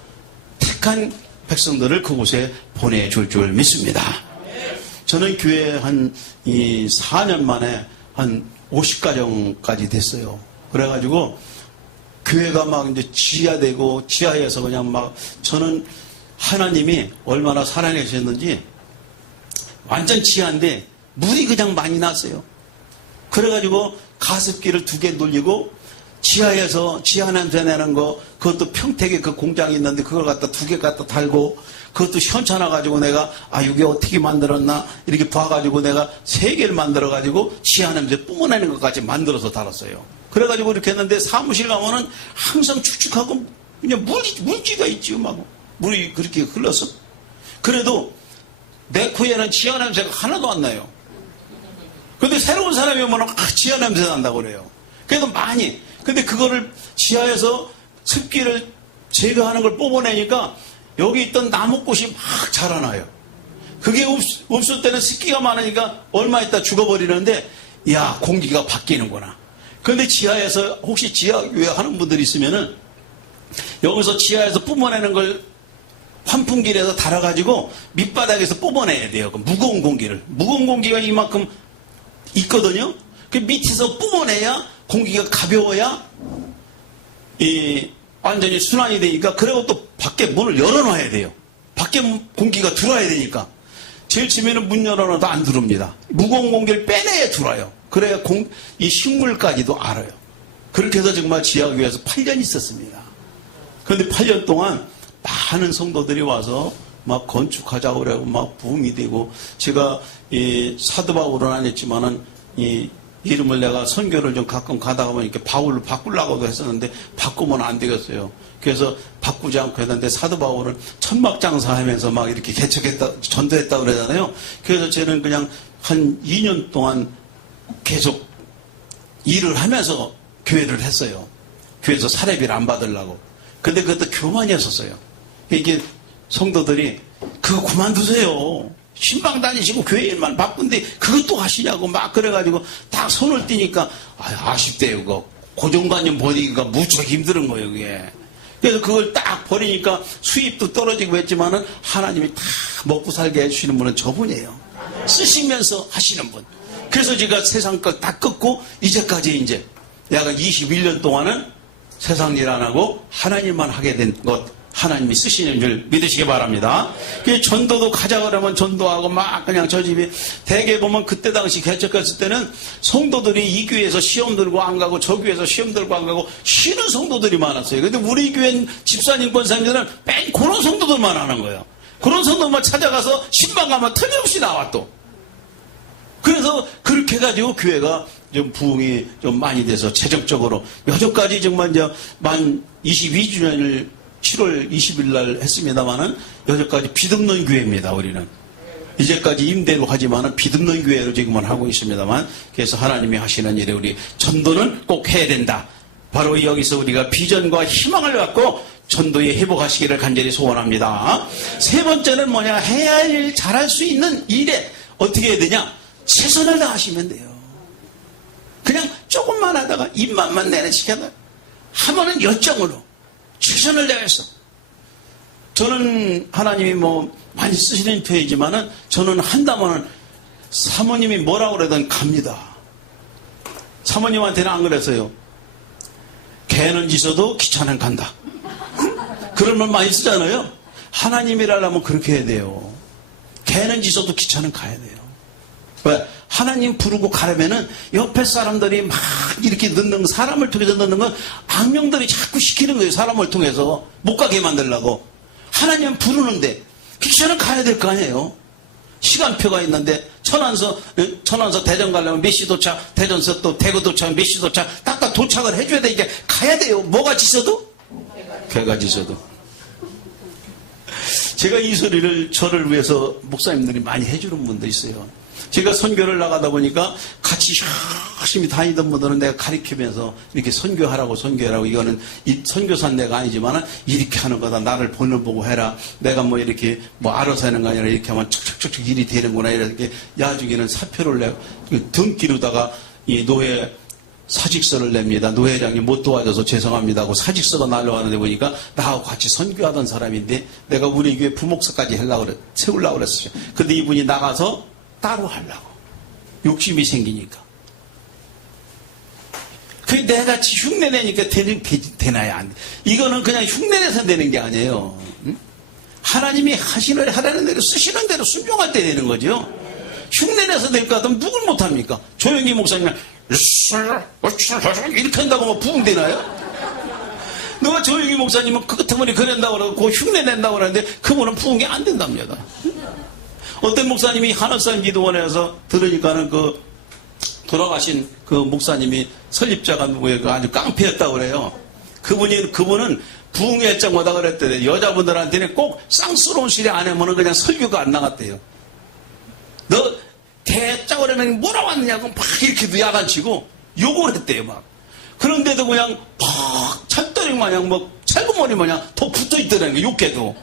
택한 백성들을 그곳에 보내줄 줄 믿습니다. 저는 교회 한 4년 만에 한 50가정까지 됐어요. 그래가지고 교회가 막 이제 지하되고 지하에서 그냥 막 저는 하나님이 얼마나 사랑해 주셨는지 완전 지하인데 물이 그냥 많이 났어요. 그래가지고 가습기를 2개 돌리고 지하에서 지하 냄새 내는 거 그것도 평택에 그 공장이 있는데 그걸 갖다 2개 갖다 달고 그것도 현찮아가지고 내가 이게 어떻게 만들었나 이렇게 봐가지고 내가 3개를 만들어가지고 지하 냄새 뿜어내는 것까지 만들어서 달았어요. 그래가지고 이렇게 했는데 사무실 가면은 항상 축축하고 그냥 물기가 있지요. 막 물이 그렇게 흘렀어. 그래도 내 코에는 지하 냄새가 하나도 안 나요. 근데 새로운 사람이 오면 지하 냄새 난다고 그래요. 그래도 많이. 근데 그거를 지하에서 습기를 제거하는 걸 뽑아내니까 여기 있던 나무꽃이 막 자라나요. 그게 없을 때는 습기가 많으니까 얼마 있다 죽어버리는데 야 공기가 바뀌는구나. 그런데 지하에서 혹시 지하교회 하는 분들이 있으면은 여기서 지하에서 뿜어내는 걸 환풍기에서 달아가지고 밑바닥에서 뽑아내야 돼요. 그 무거운 공기를. 무거운 공기가 이만큼 있거든요. 그 밑에서 뿜어내야 공기가 가벼워야 완전히 순환이 되니까 그리고 또 밖에 문을 열어놔야 돼요. 밖에 공기가 들어와야 되니까. 제일 처음에는 문 열어놔도 안 들어옵니다. 무거운 공기를 빼내야 들어와요. 그래야 이 식물까지도 알아요. 그렇게 해서 정말 지하교회에서 8년 있었습니다. 그런데 8년 동안 많은 성도들이 와서 막 건축하자고 그러고 막 부흥이 되고 제가 사도 바울은 안 했지만은 이름을 내가 선교를 좀 가끔 가다가 보니까 바울로 바꾸려고도 했었는데 바꾸면 안 되겠어요. 그래서 바꾸지 않고 했는데 사도 바울은 천막장사 하면서 막 이렇게 개척했다, 전도했다고 그러잖아요. 그래서 저는 그냥 한 2년 동안 계속 일을 하면서 교회를 했어요. 교회에서 사례비를 안 받으려고. 근데 그것도 교만이었었어요. 이게 성도들이 그거 그만두세요. 신방 다니시고 교회 일만 바쁜데 그것도 하시냐고 막 그래가지고 딱 손을 띄니까 아쉽대요. 그거 고정관념 버리기가 무척 힘든 거예요. 그게. 그래서 그걸 딱 버리니까 수입도 떨어지고 했지만은 하나님이 다 먹고 살게 해주시는 분은 저분이에요. 쓰시면서 하시는 분. 그래서 제가 세상 것 다 끊고 이제까지 이제 내가 21년 동안은 세상 일 안 하고 하나님만 하게 된 것, 하나님이 쓰시는 줄 믿으시기 바랍니다. 전도도 가자 그러면 전도하고 막 그냥 저 집이 대개 보면 그때 당시 개척했을 때는 성도들이 이 교회에서 시험 들고 안 가고 저 교회에서 시험 들고 안 가고 쉬는 성도들이 많았어요. 근데 우리 교회 집사님 권사님들은 맨 그런 성도들만 하는 거예요. 그런 성도만 찾아가서 신방 가면 틀림없이 나와 또. 그래서 그렇게 해가지고 교회가 좀 부흥이 좀 많이 돼서 재정적으로 여전까지 정말 이제 만 22주년을 7월 20일 날 했습니다만은 여전까지 빚없는 교회입니다. 우리는 이제까지 임대로 하지만은 빚없는 교회로 지금은 하고 있습니다만, 그래서 하나님이 하시는 일에 우리 전도는 꼭 해야 된다. 바로 여기서 우리가 비전과 희망을 갖고 전도에 회복하시기를 간절히 소원합니다. 세 번째는 뭐냐, 해야 할 일, 잘할 수 있는 일에 어떻게 해야 되냐, 최선을 다하시면 돼요. 그냥 조금만 하다가 입맛만 내내시켜서 하면은 열정으로 최선을 다해서. 저는 하나님이 뭐 많이 쓰시는 편이지만은 저는 한다면은 사모님이 뭐라고 그러든 갑니다. 사모님한테는 안 그랬어요. 개는 짖어도 기차는 간다. 그런 말 많이 쓰잖아요. 하나님이라면 그렇게 해야 돼요. 개는 짖어도 기차는 가야 돼요. 왜? 하나님 부르고 가려면은 옆에 사람들이 막 이렇게 넣는, 사람을 통해서 넣는 건 악령들이 자꾸 시키는 거예요. 사람을 통해서 못 가게 만들려고. 하나님 부르는데 기차는 가야 될 거 아니에요. 시간표가 있는데 천안서 대전 가려면 몇 시 도착, 대전서 또 대구 도착 몇 시 도착, 딱딱 도착을 해줘야 돼. 이게 가야 돼요. 뭐가 짖어도? 개가 짖어도. 제가 이 소리를 저를 위해서 목사님들이 많이 해주는 분도 있어요. 제가 선교를 나가다 보니까 같이 열심히 다니던 분들은 내가 가르치면서 이렇게 선교하라고 이거는 선교사는 내가 아니지만 이렇게 하는 거다. 나를 보고 해라. 내가 뭐 이렇게 뭐 알아서 하는 거 아니라 이렇게 하면 척척척 일이 되는구나. 이렇게 야중에는 사표를 내고 등기로다가 이 노예 사직서를 냅니다. 노회장이 못 도와줘서 죄송합니다 하고 사직서가 날라왔는데 보니까 나하고 같이 선교하던 사람인데 내가 우리 교회 부목사까지 세우려고 그랬어요. 근데 이분이 나가서 따로 하려고. 욕심이 생기니까. 그게 내같이 흉내내니까 되나요? 안 돼. 이거는 그냥 흉내내서 되는 게 아니에요. 응? 하나님이 하라는 대로 쓰시는 대로 순종할 때 되는 거죠. 흉내내서 될 것 같으면 누굴 못합니까? 조영기 목사님은 이렇게 한다고 뭐 부흥되나요? 누가 조영기 목사님은 그 때문에 그런다고 그러고 흉내낸다고 그러는데 그분은 부흥이 안 된답니다. 어떤 목사님이 하늘산 기도원에서 들으니까는 그 돌아가신 그 목사님이 설립자가 누구예요? 그 아주 깡패였다고 그래요. 그분은 부흥회 장마다 그랬대요. 여자분들한테는 꼭 쌍스러운 시리 안 하면은 그냥 설교가 안 나갔대요. 너 대짜 그러면 뭐라고 왔느냐고 막 이렇게 야단치고 욕을 했대요. 막. 그런데도 그냥 팍 찰떡이 마냥 뭐 찰구머리 마냥 더 붙어 있더라는 거예요.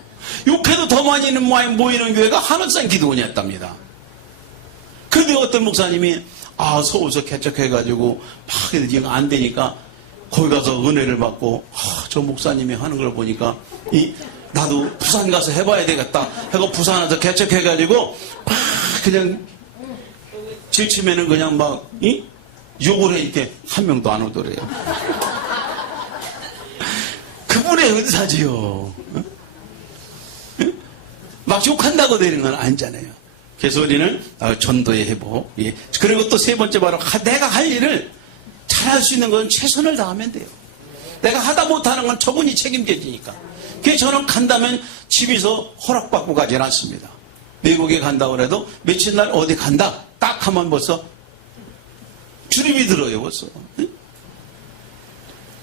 욕해도 더 많이 모이는 교회가 하늘산 기도원이었답니다. 그런데 어떤 목사님이 서울서 개척해가지고 막 이거 안 되니까 거기 가서 은혜를 받고 저 목사님이 하는 걸 보니까 나도 부산 가서 해봐야 되겠다 하고 부산에서 개척해가지고 막 그냥 질치면은 그냥 막 욕을 해. 이렇게 한 명도 안 오더래요. 그분의 은사지요. 막 욕한다고 되는 건 아니잖아요. 그래서 우리는 전도의 회복. 예. 그리고 또 세 번째 바로 내가 할 일을 잘할 수 있는 건 최선을 다하면 돼요. 내가 하다 못하는 건 저분이 책임져지니까. 그래서 저는 간다면 집에서 허락받고 가진 않습니다. 미국에 간다고 해도 며칠 날 어디 간다 딱 하면 벌써 주름이 들어요, 벌써.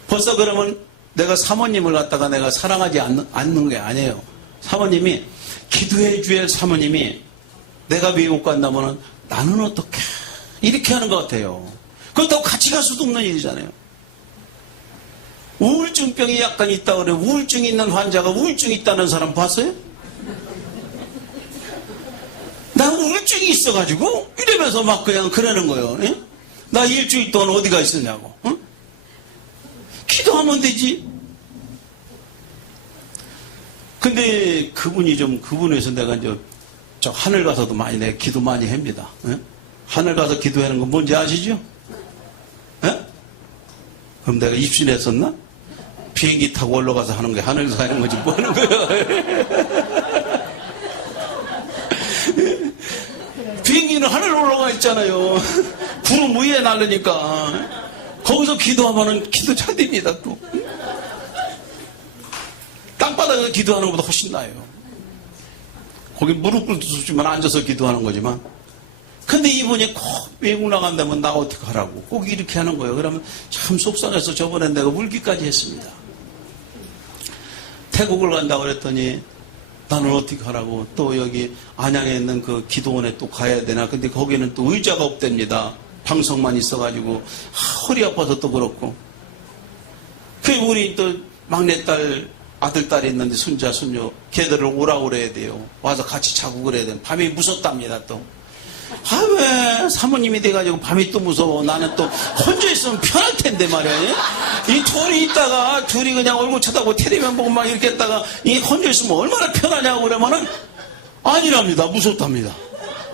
벌써 그러면 내가 사모님을 갖다가 내가 사랑하지 않는 게 아니에요. 사모님이, 기도해 주의 사모님이 내가 외국 간다면은 나는 어떻게 이렇게 하는 것 같아요. 그렇다고 같이 갈 수도 없는 일이잖아요. 우울증병이 약간 있다고 그래요. 우울증이 있는 환자가 우울증이 있다는 사람 봤어요? 나 우울증이 있어가지고 이러면서 막 그냥 그러는 거예요. 예? 나 일주일 동안 어디가 있었냐고. 응? 기도하면 되지. 근데 그분에서 내가 이제 저 하늘 가서도 많이 내가 기도 많이 합니다. 예? 하늘 가서 기도하는 건 뭔지 아시죠? 예? 그럼 내가 입신했었나? 비행기 타고 올라가서 하는 게 하늘에서 하는 거지 뭐 하는 거야. 비행기는 하늘로 올라가 있잖아요. 구름 위에 날르니까. 거기서 기도하면은 기도 잘 됩니다, 또. 땅바닥에서 기도하는 것보다 훨씬 나아요. 거기 무릎 꿇을 수 없지만 앉아서 기도하는 거지만. 근데 이분이 꼭 외국 나간다면 나 어떻게 하라고. 꼭 이렇게 하는 거예요. 그러면 참 속상해서 저번에 내가 울기까지 했습니다. 태국을 간다고 그랬더니 나는 어떻게 하라고. 또 여기 안양에 있는 그 기도원에 또 가야 되나. 근데 거기는 또 의자가 없답니다. 방석만 있어가지고 허리 아파서 또 그렇고. 그 우리 또 막내딸 아들딸이 있는데 손자 손녀 걔들을 오라고 그래야 돼요. 와서 같이 자고 그래야 돼요. 밤이 무섭답니다 또. 아 왜 사모님이 돼가지고 밤이 또 무서워. 나는 또 혼자 있으면 편할 텐데 말이야. 이 둘이 있다가 둘이 그냥 얼굴 쳐다보고 텔레비전 보고 막 이렇게 했다가 이 혼자 있으면 얼마나 편하냐고 그러면은 아니랍니다. 무섭답니다.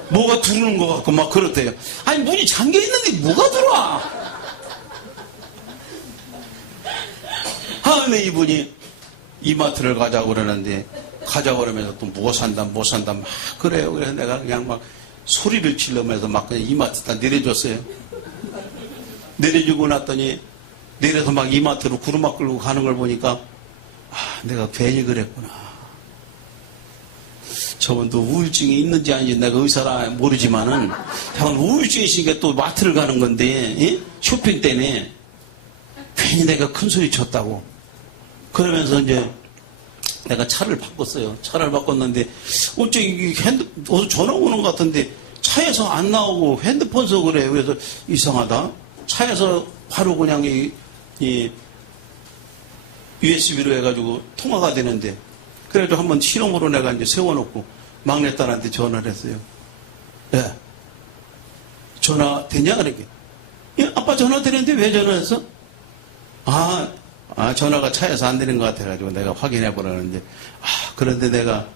뭐가 들어오는 것 같고 막 그렇대요. 아니 문이 잠겨 있는데 뭐가 들어와? 아 근데 이분이 이마트를 가자고 그러는데 가자고 그러면서 또 뭐 산다 뭐 산다 막 그래요. 그래서 내가 그냥 막 소리를 치려면서 막 그냥 이마트다 내려줬어요. 내려주고 났더니 내려서 막 이마트로 구르막 끌고 가는 걸 보니까 아 내가 괜히 그랬구나. 저분도 우울증이 있는지 아닌지 내가 의사라 모르지만은 저분 우울증이 있으니까 또 마트를 가는 건데 예? 쇼핑 때문에 괜히 내가 큰 소리 쳤다고. 그러면서 이제 내가 차를 바꿨어요. 차를 바꿨는데 어째 어디서 전화 오는 것 같은데 차에서 안 나오고 핸드폰서 그래요. 그래서 이상하다. 차에서 바로 그냥 이 USB로 해가지고 통화가 되는데 그래도 한번 실험으로 내가 이제 세워놓고 막내딸한테 전화를 했어요. 예. 전화 되냐? 그러게. 예, 아빠 전화 되는데 왜 전화했어? 전화가 차에서 안 되는 것 같아가지고 내가 확인해 보라는데, 그런데 내가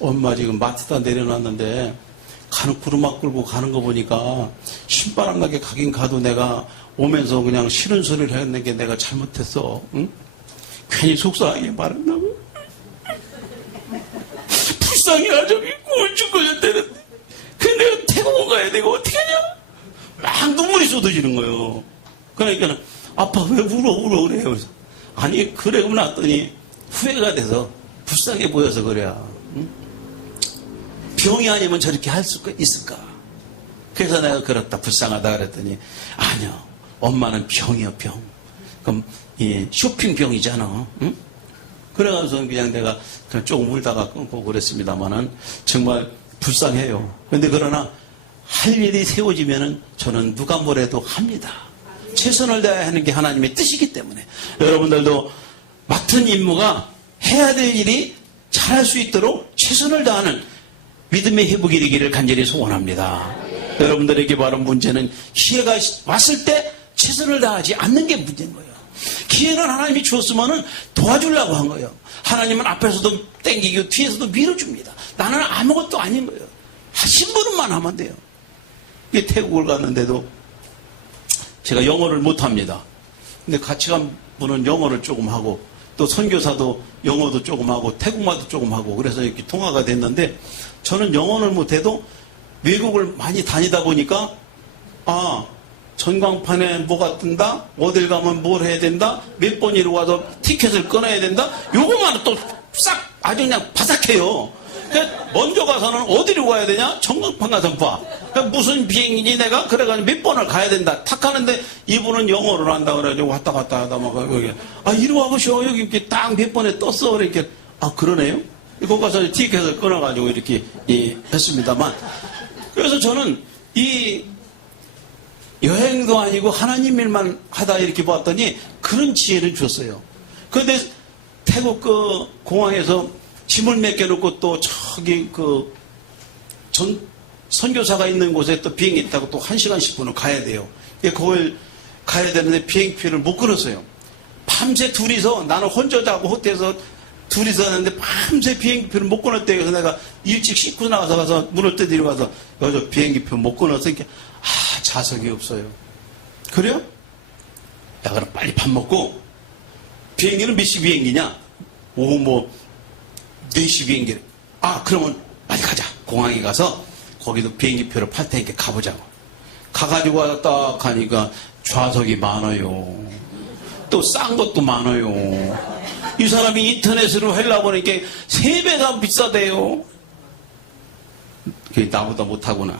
엄마 지금 마트다 내려놨는데, 구르막 끌고 가는 거 보니까 신바람 나게 가긴 가도 내가 오면서 그냥 싫은 소리를 했는 게 내가 잘못했어. 응? 괜히 속상하게 말했나고. 불쌍해, 저기 우울증 걸렸다는데. 근데 내가 태국 가야 되고 어떻게 하냐? 막 눈물이 쏟아지는 거예요. 그러니까 아빠 왜 울어 그래요. 그래서 아니 그러고 났더니 후회가 돼서 불쌍해 보여서 그래야. 응? 병이 아니면 저렇게 할 수 있을까? 그래서 내가 그렇다 불쌍하다 그랬더니 아니요 엄마는 병이요 병. 그럼 이 쇼핑병이잖아. 응? 그래가지고 그냥 내가 조금 울다가 끊고 그랬습니다만은 정말 불쌍해요. 그런데 그러나 할 일이 세워지면은 저는 누가 뭐래도 합니다. 최선을 다해야 하는 게 하나님의 뜻이기 때문에 여러분들도 맡은 임무가 해야 될 일이 잘할 수 있도록 최선을 다하는 믿음의 회복이 되기를 간절히 소원합니다. 여러분들에게 바로 문제는 기회가 왔을 때 최선을 다하지 않는 게 문제인 거예요. 기회는 하나님이 주었으면 도와주려고 한 거예요. 하나님은 앞에서도 땡기고 뒤에서도 밀어줍니다. 나는 아무것도 아닌 거예요. 하신 분만 하면 돼요. 태국을 갔는데도 제가 영어를 못합니다. 근데 같이 간 분은 영어를 조금 하고 또 선교사도 영어도 조금 하고 태국말도 조금 하고 그래서 이렇게 통화가 됐는데 저는 영어를 못해도 외국을 많이 다니다 보니까 전광판에 뭐가 뜬다? 어딜 가면 뭘 해야 된다? 몇 번이로 와서 티켓을 끊어야 된다? 요거만 또 싹 아주 그냥 바삭해요. 먼저 가서는 어디로 가야 되냐? 전광판 가서 봐. 무슨 비행기니 내가? 그래가지고 몇 번을 가야 된다. 탁 하는데 이분은 영어를 한다 그래가지고 왔다 갔다 하다 막 여기 이리 와보시오. 여기 이렇게 딱 몇 번에 떴어. 이렇게 그러네요. 거기 가서 티켓을 끊어가지고 이렇게 했습니다만, 그래서 저는 이 여행도 아니고 하나님 일만 하다 이렇게 봤더니 그런 지혜를 줬어요. 그런데 태국 그 공항에서 짐을 맡겨놓고 또 저기 그 선교사가 있는 곳에 또 비행기 타고 또 1시간 10분을 가야 돼요. 거길 가야 되는데 비행기표를 못 끊었어요. 밤새 둘이서, 나는 혼자 자고 호텔에서 둘이서 하는데 밤새 비행기표를 못 끊었대요. 그래서 내가 일찍 씻고 나가서 가서 문을 뜯으러 가서 여기서 비행기표 못 끊었으니까 좌석이 없어요. 그래요? 야, 그럼 빨리 밥 먹고, 비행기는 몇 시 비행기냐? 오후 4시 비행기래. 그러면 빨리 가자. 공항에 가서 거기도 비행기표를 팔 테니까 가보자고. 가가지고 와서 딱 가니까 좌석이 많아요. 또 싼 것도 많아요. 이 사람이 인터넷으로 하려고 하니까 3배가 비싸대요. 그게 나보다 못하구나.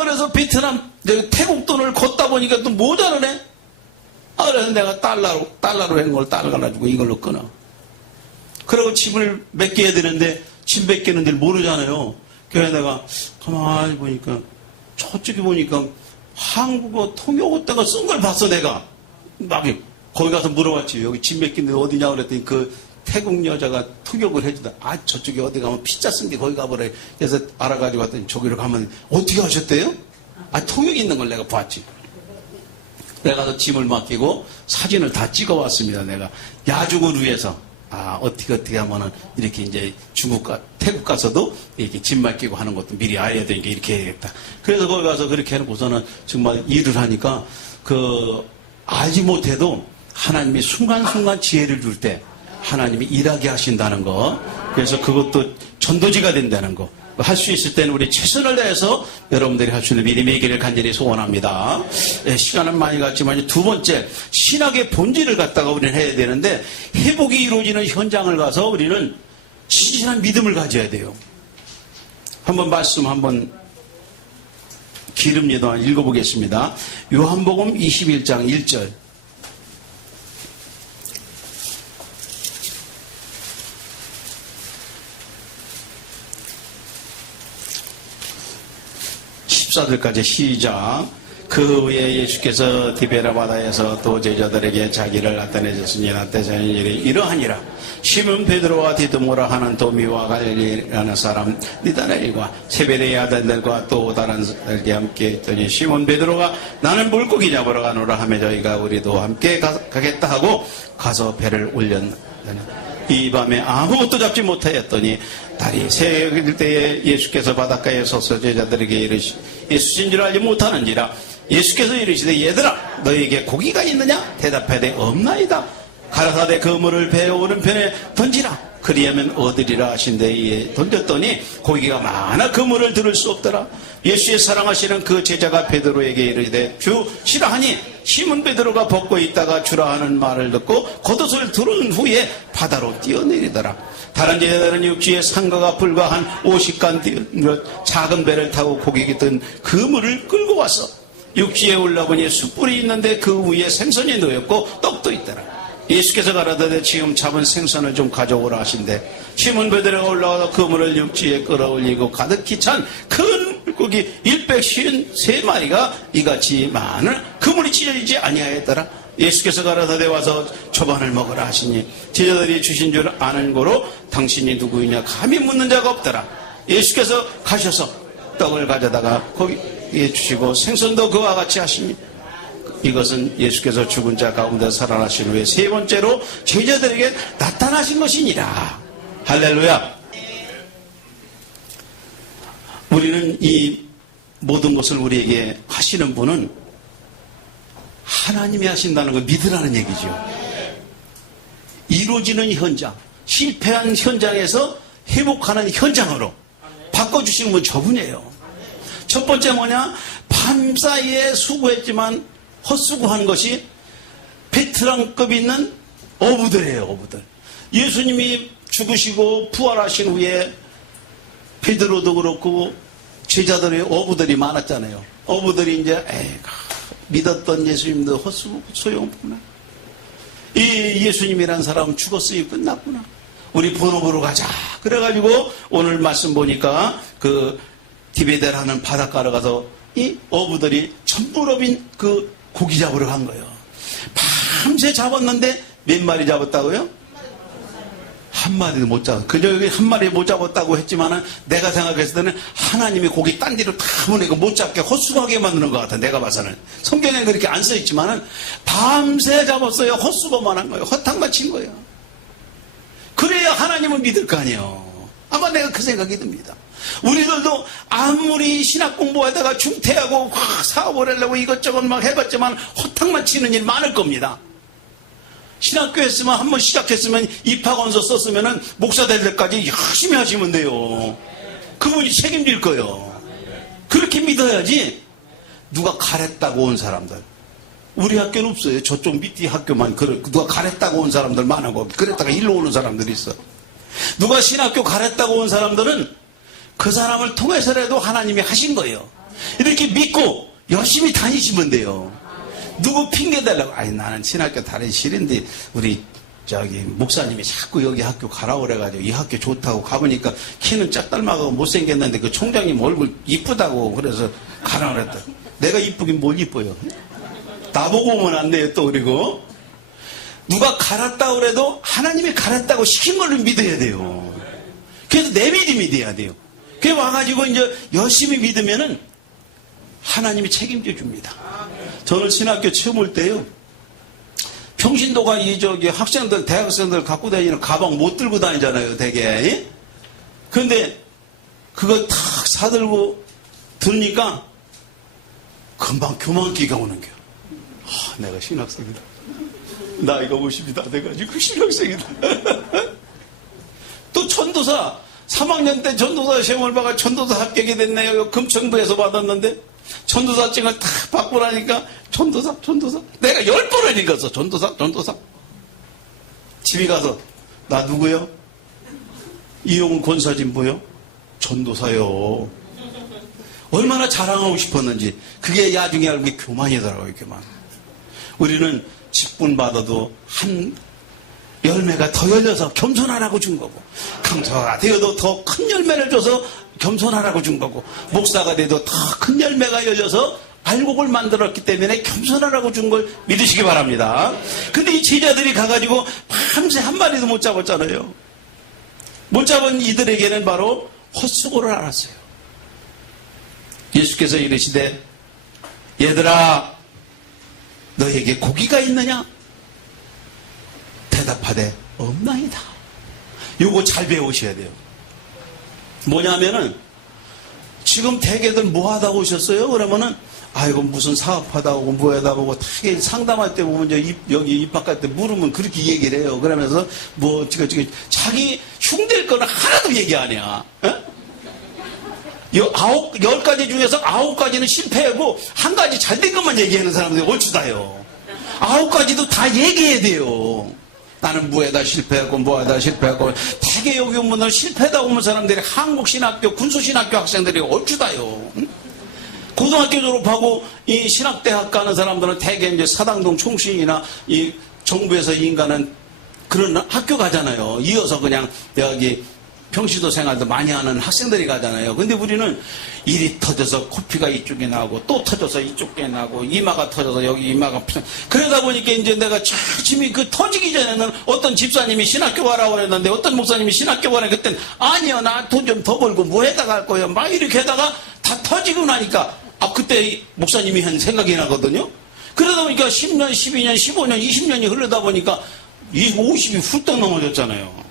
그래서 베트남, 태국 돈을 걷다 보니까 또 모자라네? 그래서 내가 달러로 한 걸 따라가지고 이걸로 끊어. 그리고 짐을 맡겨야 되는데, 짐 맡기는 데를 모르잖아요. 그래서 내가 가만히 보니까, 저쪽에 보니까 한국어 통역어다가 쓴 걸 봤어, 내가. 막, 거기 가서 물어봤지. 여기 짐 맡기는 데 어디냐 그랬더니 그 태국 여자가 통역을 해주다. 저쪽에 어디 가면 피자 쓴 게 거기 가보래. 그래서 알아가지고 왔더니 저기로 가면 어떻게 하셨대요? 통역이 있는 걸 내가 봤지. 내가 가서 짐을 맡기고 사진을 다 찍어 왔습니다. 내가 야죽을 위해서. 어떻게 하면은 이렇게 이제 태국 가서도 이렇게 짐 맡기고 하는 것도 미리 알아야 되니까 이렇게 해야겠다. 그래서 거기 가서 그렇게 해놓고서는 정말 일을 하니까 알지 못해도 하나님이 순간순간 지혜를 줄 때 하나님이 일하게 하신다는 거. 그래서 그것도 전도지가 된다는 거. 할 수 있을 때는 우리 최선을 다해서 여러분들이 할 수 있는 믿음의 길을 간절히 소원합니다. 시간은 많이 갔지만 두 번째, 신학의 본질을 갖다가 우리는 해야 되는데, 회복이 이루어지는 현장을 가서 우리는 진실한 믿음을 가져야 돼요. 말씀 한번 기름리도 읽어보겠습니다. 요한복음 21장 1절. 사들까지 시작. 그 후에 예수께서 디베라 바다에서 또 제자들에게 자기를 나타내셨으니 나타내신 일이 이러하니라. 시몬 베드로와 디두모라 하는 도미와 갈릴리라는 사람 니다나엘과 세베대의 아들들과 또 다른 사람들과 함께 있더니 시몬 베드로가 나는 물고기 잡으러 가노라 하며 저희가 우리도 함께 가겠다 하고 가서 배를 올렸더니 이 밤에 아무것도 잡지 못하였더니 달이 새길 때에 예수께서 바닷가에 서서 제자들에게 예수신 줄 알지 못하는지라. 예수께서 이르시되 얘들아 너희에게 고기가 있느냐? 대답하되 없나이다. 가라사대 그물을 배 오른편에 던지라. 그리하면 얻으리라 하신데 이에 던졌더니 고기가 많아 그물을 들을 수 없더라. 예수의 사랑하시는 그 제자가 베드로에게 이르되 주 시라 하니 시몬 베드로가 벗고 있다가 주라 하는 말을 듣고 겉옷을 두른 후에 바다로 뛰어내리더라. 다른 제자들은 육지에 상가가 불과 한 50간 뛰는 작은 배를 타고 고기에 든 그물을 끌고 와서 육지에 올라보니 숯불이 있는데 그 위에 생선이 놓였고 떡도 있더라. 예수께서 가라사대 지금 잡은 생선을 좀 가져오라 하신대 시몬 베드로가 올라와서 그물을 육지에 끌어올리고 가득히 찬 큰 물고기 153마리가 이같이 많은 그물이 찢어지지 아니하였더라. 예수께서 가라사대 와서 초반을 먹으라 하시니 제자들이 주신 줄 아는 고로 당신이 누구이냐 감히 묻는 자가 없더라. 예수께서 가셔서 떡을 가져다가 거기에 주시고 생선도 그와 같이 하시니 이것은 예수께서 죽은 자 가운데 살아나신 후에 세 번째로 제자들에게 나타나신 것이니라. 할렐루야. 우리는 이 모든 것을 우리에게 하시는 분은 하나님이 하신다는 걸 믿으라는 얘기죠. 이루어지는 현장, 실패한 현장에서 회복하는 현장으로 바꿔주시는 분 저분이에요. 첫 번째 뭐냐? 밤사이에 수고했지만 헛수고한 것이 베테랑급 있는 어부들이에요. 어부들. 예수님이 죽으시고 부활하신 후에 베드로도 그렇고 제자들의 어부들이 많았잖아요. 어부들이 이제 믿었던 예수님도 헛수고 소용없구나. 이 예수님이란 사람은 죽었으니 끝났구나. 우리 본업으로 가자. 그래가지고 오늘 말씀 보니까 그 디베데라는 바닷가로 가서 이 어부들이 천부럽인 그 고기 잡으러 간 거예요. 밤새 잡았는데 몇 마리 잡았다고요? 한 마리도 못 잡았어. 그저 여기 한 마리 못 잡았다고 했지만은 내가 생각했을 때는 하나님이 고기 딴 데로 다 보내고 못 잡게 헛수고하게 만드는 것 같아. 내가 봐서는. 성경에 그렇게 안 써있지만은 밤새 잡았어요. 헛수고만 한 거예요. 헛탕만 친 거예요. 그래야 하나님을 믿을 거 아니에요. 아마 내가 그 생각이 듭니다. 우리들도 아무리 신학 공부하다가 중퇴하고 사업을 하려고 이것저것 막 해봤지만 헛탕만 치는 일 많을 겁니다. 신학교 했으면 한번 시작했으면 입학원서 썼으면은 목사 될 때까지 열심히 하시면 돼요. 그분이 책임질 거예요. 그렇게 믿어야지. 누가 가랬다고 온 사람들, 우리 학교는 없어요. 저쪽 밑에 학교만 누가 가랬다고 온 사람들 많고 그랬다가 일로 오는 사람들이 있어. 누가 신학교 가랬다고 온 사람들은 그 사람을 통해서라도 하나님이 하신 거예요. 이렇게 믿고 열심히 다니시면 돼요. 누구 핑계 대려고, 아니 나는 신학교 다니기 싫은데 우리 목사님이 자꾸 여기 학교 가라고 그래가지고 이 학교 좋다고 가보니까 키는 짝닮아가고 못생겼는데 그 총장님 얼굴 이쁘다고 그래서 가라고 그랬다. 내가 이쁘긴 뭘 이뻐요. 나보고 오면 안 돼요. 또 그리고 누가 갈았다고 그래도 하나님이 갈았다고 시킨 걸로 믿어야 돼요. 그래서 내 믿음이 돼야 돼요. 그래 와가지고 이제 열심히 믿으면은 하나님이 책임져 줍니다. 저는 신학교 처음 올 때요, 평신도가 학생들, 대학생들 갖고 다니는 가방 못 들고 다니잖아요, 되게. 그런데 그거 탁 사들고 들으니까 금방 교만기가 오는 거야. 내가 신학생이다. 나이가 50이 다 돼가지고 신학생이다. 또 전도사, 3학년 때 전도사 시험을 봐가 전도사 합격이 됐네요. 금천구에서 받았는데 전도사증을 딱 받고 나니까 전도사. 내가 10번을 읽었어. 전도사. 집에 가서 나 누구요? 이용훈 권사진부요? 전도사요. 얼마나 자랑하고 싶었는지. 그게 나중에 알고 교만이더라고요. 교만. 우리는 직분 받아도 한 열매가 더 열려서 겸손하라고 준 거고, 강사가 되어도 더 큰 열매를 줘서 겸손하라고 준 거고, 목사가 돼도 더 큰 열매가 열려서 알곡을 만들었기 때문에 겸손하라고 준 걸 믿으시기 바랍니다. 근데 이 제자들이 가가지고 밤새 한 마리도 못 잡았잖아요. 못 잡은 이들에게는 바로 헛수고를 알았어요. 예수께서 이르시되 얘들아 너에게 고기가 있느냐? 대답하되 없나이다. 요거 잘 배우셔야 돼요. 뭐냐면은 지금 대개들 뭐 하다 오셨어요? 그러면은 아이고 무슨 사업하다 오고 뭐 하다 오고 되게 상담할 때 보면 여기 입학할 때 물으면 그렇게 얘기를 해요. 그러면서 뭐 지금 자기 흉될 거는 하나도 얘기 안 해. 10가지 중에서 9가지는 실패하고 한 가지 잘된 것만 얘기하는 사람들이 얼추다요. 9가지도 다 얘기해야 돼요. 나는 뭐에다 실패하고 뭐에다 실패하고. 되게 여기 오면 실패하다 오는 사람들이 한국신학교 군수신학교 학생들이 얼추다요. 고등학교 졸업하고 이 신학대학 가는 사람들은 대개 이제 사당동 총신이나 이 정부에서 인가는 그런 학교 가잖아요. 이어서 그냥 여기 평시도 생활도 많이 하는 학생들이 가잖아요. 근데 우리는 일이 터져서 코피가 이쪽에 나오고 또 터져서 이쪽에 나오고 이마가 터져서 여기 이마가 그러다 보니까 이제 내가 차츰이 그 터지기 전에는 어떤 집사님이 신학교 가라고 그랬는데 어떤 목사님이 신학교 가라 그땐 아니요 나 돈 좀 더 벌고 뭐 해다가 할 거예요. 막 이렇게 하다가 다 터지고 나니까 그때 목사님이 한 생각이 나거든요. 그러다 보니까 10년, 12년, 15년, 20년이 흐르다 보니까 50이 훌떡 넘어졌잖아요.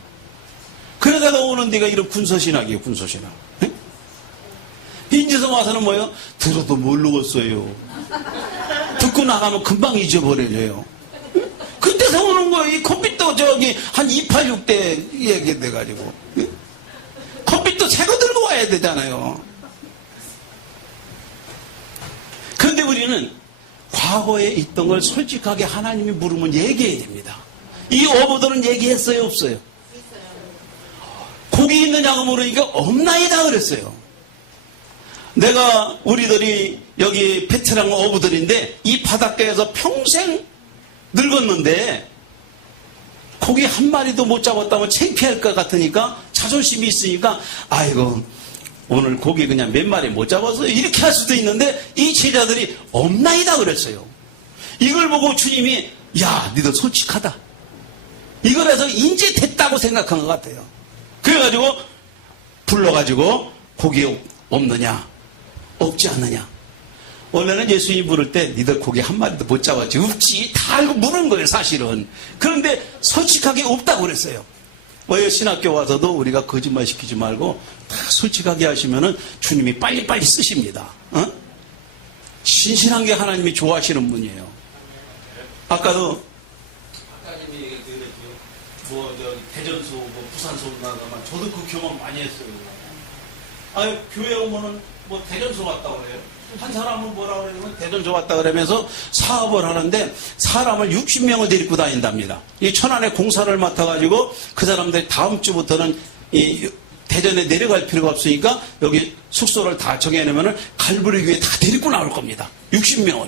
그러다가 오는 데가 이런 군서신학이에요. 군서신학. 네? 인지성 와서는 뭐예요? 들어도 모르겠어요. 듣고 나가면 금방 잊어버려져요. 그때서 오는 거예요. 이 컴퓨터 한 286대 얘기돼가지고. 네? 컴퓨터 새거 들고 와야 되잖아요. 그런데 우리는 과거에 있던 걸 솔직하게 하나님이 물으면 얘기해야 됩니다. 이 어부들은 얘기했어요? 없어요? 고기 있느냐고 물으니까 없나이다 그랬어요. 내가 우리들이 여기 베테랑 어부들인데 이 바닷가에서 평생 늙었는데 고기 한 마리도 못 잡았다면 창피할 것 같으니까 자존심이 있으니까 아이고 오늘 고기 그냥 몇 마리 못 잡았어요 이렇게 할 수도 있는데 이 제자들이 없나이다 그랬어요. 이걸 보고 주님이 야 니들 솔직하다 이걸 해서 이제 됐다고 생각한 것 같아요. 그래가지고 불러가지고 고기 없느냐 없지 않느냐. 원래는 예수님이 부를 때 니들 고기 한 마리도 못 잡았지 없지 다 알고 물은 거예요 사실은. 그런데 솔직하게 없다고 그랬어요. 왜 신학교 와서도 우리가 거짓말 시키지 말고 다 솔직하게 하시면은 주님이 빨리빨리 쓰십니다. 신실한 게 하나님이 좋아하시는 분이에요. 아까도 아까님이 얘기했죠. 뭐 저기 대전소 뭐 부산소 나가면 저도 그 경험 많이 했어요. 아 교회 오면은 뭐 대전소 왔다 그래요. 한 사람은 뭐라 그러냐면 대전소 왔다 그러면서 사업을 하는데 사람을 60명을 데리고 다닌답니다. 이 천안에 공사를 맡아가지고 그 사람들이 다음 주부터는 이 대전에 내려갈 필요가 없으니까 여기 숙소를 다 정해놓으면 갈보리 교회에 다 데리고 나올 겁니다. 60명을.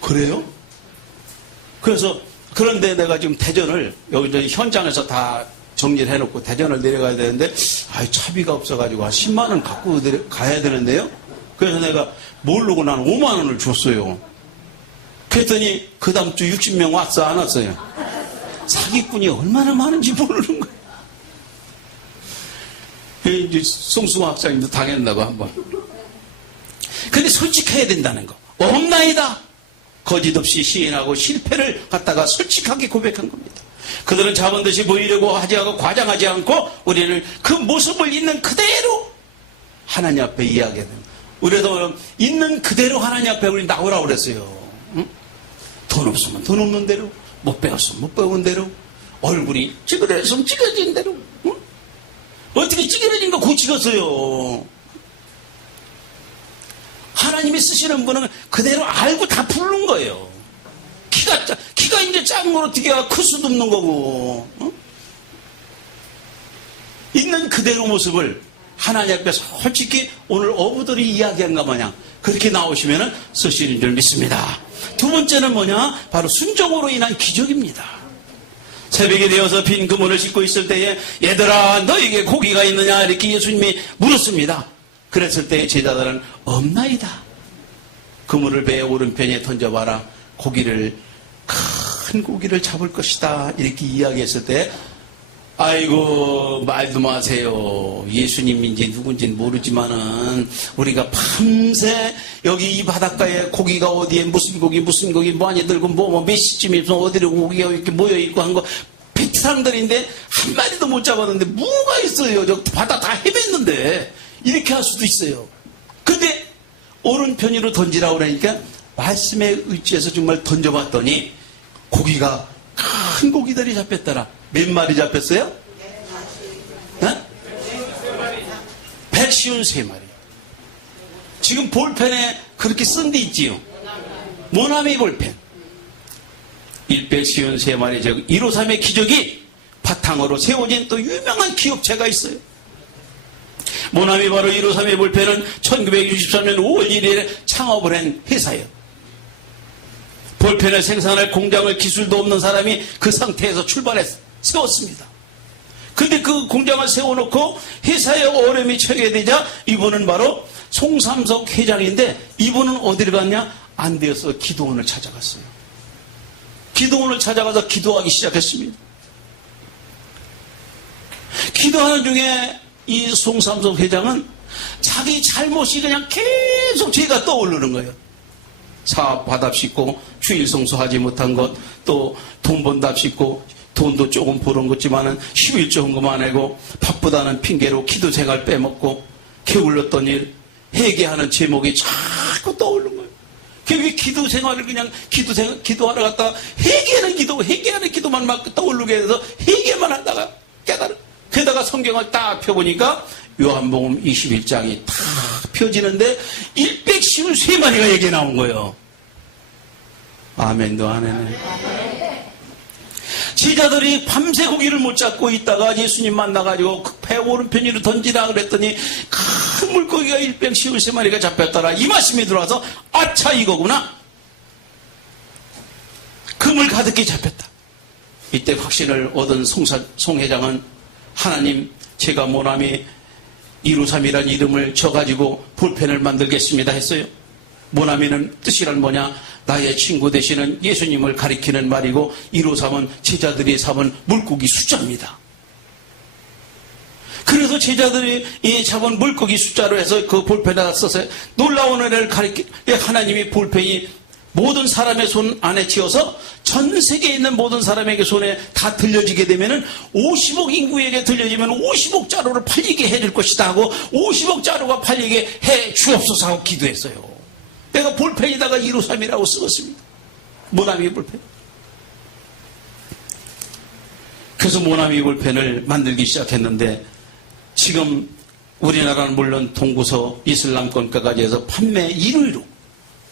그래요? 그래서 그런데 내가 지금 대전을 여기 현장에서 다 정리를 해놓고 대전을 내려가야 되는데 차비가 없어가지고 한 10만 원 갖고 가야 되는데요. 그래서 내가 모르고 난 5만 원을 줬어요. 그랬더니 그 다음 주 60명 왔어 안 왔어요? 사기꾼이 얼마나 많은지 모르는 거예요. 이제 송승호 학장님도 당했나고 한번. 근데 솔직해야 된다는 거. 없나이다. 거짓 없이 시인하고 실패를 갖다가 솔직하게 고백한 겁니다. 그들은 잡은 듯이 보이려고 하지 않고 과장하지 않고 우리는 그 모습을 있는 그대로 하나님 앞에 이야기해야 됩니다. 우리도 있는 그대로 하나님 앞에 우리 나오라고 그랬어요. 응? 돈 없으면 돈 없는 대로, 못 배웠으면 못 배운 대로, 얼굴이 찌그러졌으면 찌그러진 대로. 응? 어떻게 찌그러진 거 고치겠어요. 하나님이 쓰시는 분은 그대로 알고 다 부른 거예요. 키가 이제 작은 걸 어떻게 클 수도 없는 거고. 응? 있는 그대로 모습을 하나님 앞에 솔직히 오늘 어부들이 이야기한 것 마냥 그렇게 나오시면 쓰시는 줄 믿습니다. 두 번째는 뭐냐? 바로 순종으로 인한 기적입니다. 새벽이 되어서 빈 그물을 싣고 있을 때에 얘들아 너에게 고기가 있느냐 이렇게 예수님이 물었습니다. 그랬을 때 제자들은 없나이다. 그물을 배의 오른편에 던져봐라. 큰 고기를 잡을 것이다. 이렇게 이야기했을 때 아이고 말도 마세요. 예수님인지 누군지 모르지만은 우리가 밤새 여기 이 바닷가에 고기가 어디에 무슨 고기 많이 들고 뭐 몇 시쯤에 어디로 고기가 이렇게 모여있고 한 거 베테랑들인데 한 마리도 못 잡았는데 뭐가 있어요. 저 바다 다 헤맸는데 이렇게 할 수도 있어요. 근데 오른편으로 던지라고 그러니까 말씀에 의지해서 정말 던져봤더니 고기가 큰 고기들이 잡혔더라. 몇 마리 잡혔어요? 153마리. 지금 볼펜에 그렇게 쓴 데 있지요. 모나미 볼펜. 153마리 153의 기적이 바탕으로 세워진 또 유명한 기업체가 있어요. 모나미 바로 153의 볼펜은 1963년 5월 1일에 창업을 한 회사예요. 볼펜을 생산할 공장을 기술도 없는 사람이 그 상태에서 출발해서 세웠습니다. 근데 그 공장을 세워놓고 회사에 어려움이 처하게 되자 이분은 바로 송삼석 회장인데 이분은 어디를 갔냐? 안 되어서 기도원을 찾아갔어요. 기도원을 찾아가서 기도하기 시작했습니다. 기도하는 중에 이 송삼석 회장은 자기 잘못이 그냥 계속 죄가 떠오르는 거예요. 사업 받합시고 주일 성수하지 못한 것, 또 돈 번답시고 돈도 조금 벌은 것지만은 11조 헌금 안 하고 바쁘다는 핑계로 기도 생활 빼먹고 게을렀던 일, 회개하는 제목이 자꾸 떠오르는 거예요. 그 기도 생활을 그냥 기도하러 갔다가 회개하는 기도만 막 떠오르게 해서 회개만 하다가 깨달은. 게다가 성경을 딱 펴보니까 요한복음 21장이 딱 펴지는데 153마리가 얘기 나온 거예요. 아멘도 안 하네. 제자들이 밤새 고기를 못 잡고 있다가 예수님 만나가지고 배 오른편으로 던지라 그랬더니 큰 물고기가 153마리가 잡혔더라. 이 말씀이 들어와서 아차 이거구나. 그물 가득히 잡혔다. 이때 확신을 얻은 송 회장은 하나님, 제가 모나미 153이라는 이름을 줘가지고 볼펜을 만들겠습니다 했어요. 모나미는 뜻이란 뭐냐? 나의 친구 되시는 예수님을 가리키는 말이고 153은 제자들이 삼은 물고기 숫자입니다. 그래서 제자들이 잡은 물고기 숫자로 해서 그 볼펜에다 써서 놀라운 은혜를 하나님이 볼펜이 모든 사람의 손 안에 쥐어서 전 세계에 있는 모든 사람에게 손에 다 들려지게 되면은 50억 인구에게 들려지면 50억 자루를 팔리게 해줄 것이다 하고 50억 자루가 팔리게 해 주옵소서 하고 기도했어요. 내가 볼펜에다가 153이라고 쓰었습니다. 모나미 볼펜. 그래서 모나미 볼펜을 만들기 시작했는데 지금 우리나라는 물론 동구서 이슬람권까지 해서 판매 1위로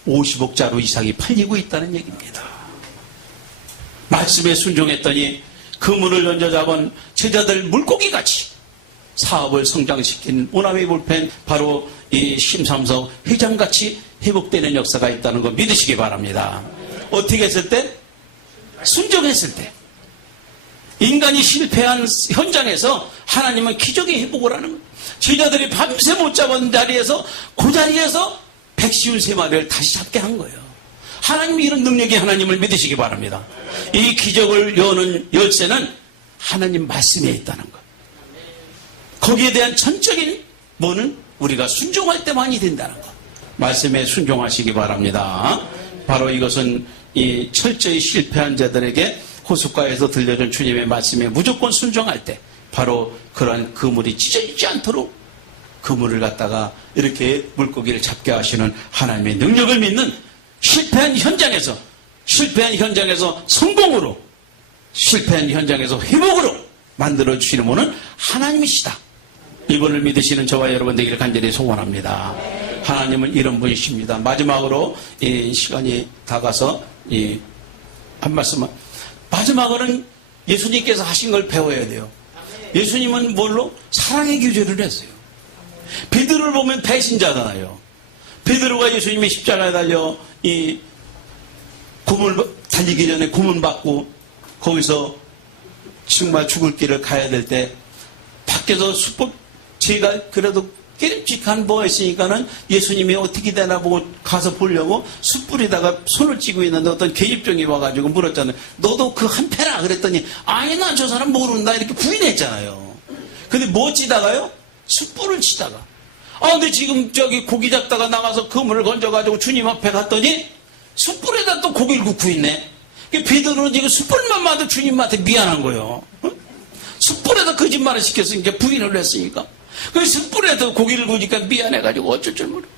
50억 자루 이상이 팔리고 있다는 얘기입니다. 말씀에 순종했더니 그물을 던져 잡은 제자들 물고기같이 사업을 성장시킨 모나미 볼펜 바로 이 심삼석 회장같이 회복되는 역사가 있다는 거 믿으시기 바랍니다. 어떻게 했을 때? 순종했을 때. 인간이 실패한 현장에서 하나님은 기적의 회복을 하는 거예요. 제자들이 밤새 못 잡은 자리에서 그 자리에서 153마리를 다시 잡게 한 거예요. 하나님이 이런 능력이 하나님을 믿으시기 바랍니다. 이 기적을 여는 열쇠는 하나님 말씀에 있다는 것. 거기에 대한 전적인 뭐는 우리가 순종할 때만이 된다는 것. 말씀에 순종하시기 바랍니다. 바로 이것은 이 철저히 실패한 자들에게 호숫가에서 들려준 주님의 말씀에 무조건 순종할 때 바로 그러한 그물이 찢어지지 않도록 그물을 갖다가 이렇게 물고기를 잡게 하시는 하나님의 능력을 믿는 실패한 현장에서 성공으로 실패한 현장에서 회복으로 만들어주시는 분은 하나님이시다. 이분을 믿으시는 저와 여러분 되기를 간절히 소원합니다. 하나님은 이런 분이십니다. 마지막으로 이 시간이 다가서 한 말씀만. 마지막으로는 예수님께서 하신 걸 배워야 돼요. 예수님은 뭘로? 사랑의 규제를 했어요. 베드로를 보면 배신자잖아요. 베드로가 예수님이 십자가에 달려 이 고문 달리기 전에 고문 받고 거기서 정말 죽을 길을 가야 될 때 밖에서 숯불 제가 그래도 깨름직한 뭐가 있으니까는 예수님이 어떻게 되나 보고 가서 보려고 숯불에다가 손을 쥐고 있는데 어떤 계집종이 와가지고 물었잖아요. 너도 그 한 패라 그랬더니 아니 나 저 사람 모른다 이렇게 부인했잖아요. 근데 뭐 찌다가요? 숯불을 치다가 근데 지금 저기 고기 잡다가 나가서 그물을 건져가지고 주님 앞에 갔더니 숯불에다 또 고기를 굽고 있네. 베드로는 지금 숯불만 봐도 주님한테 미안한 거예요. 숯불에다 거짓말을 시켰으니까 부인을 했으니까 그 숯불에다 고기를 구우니까 미안해가지고 어쩔 줄 모르고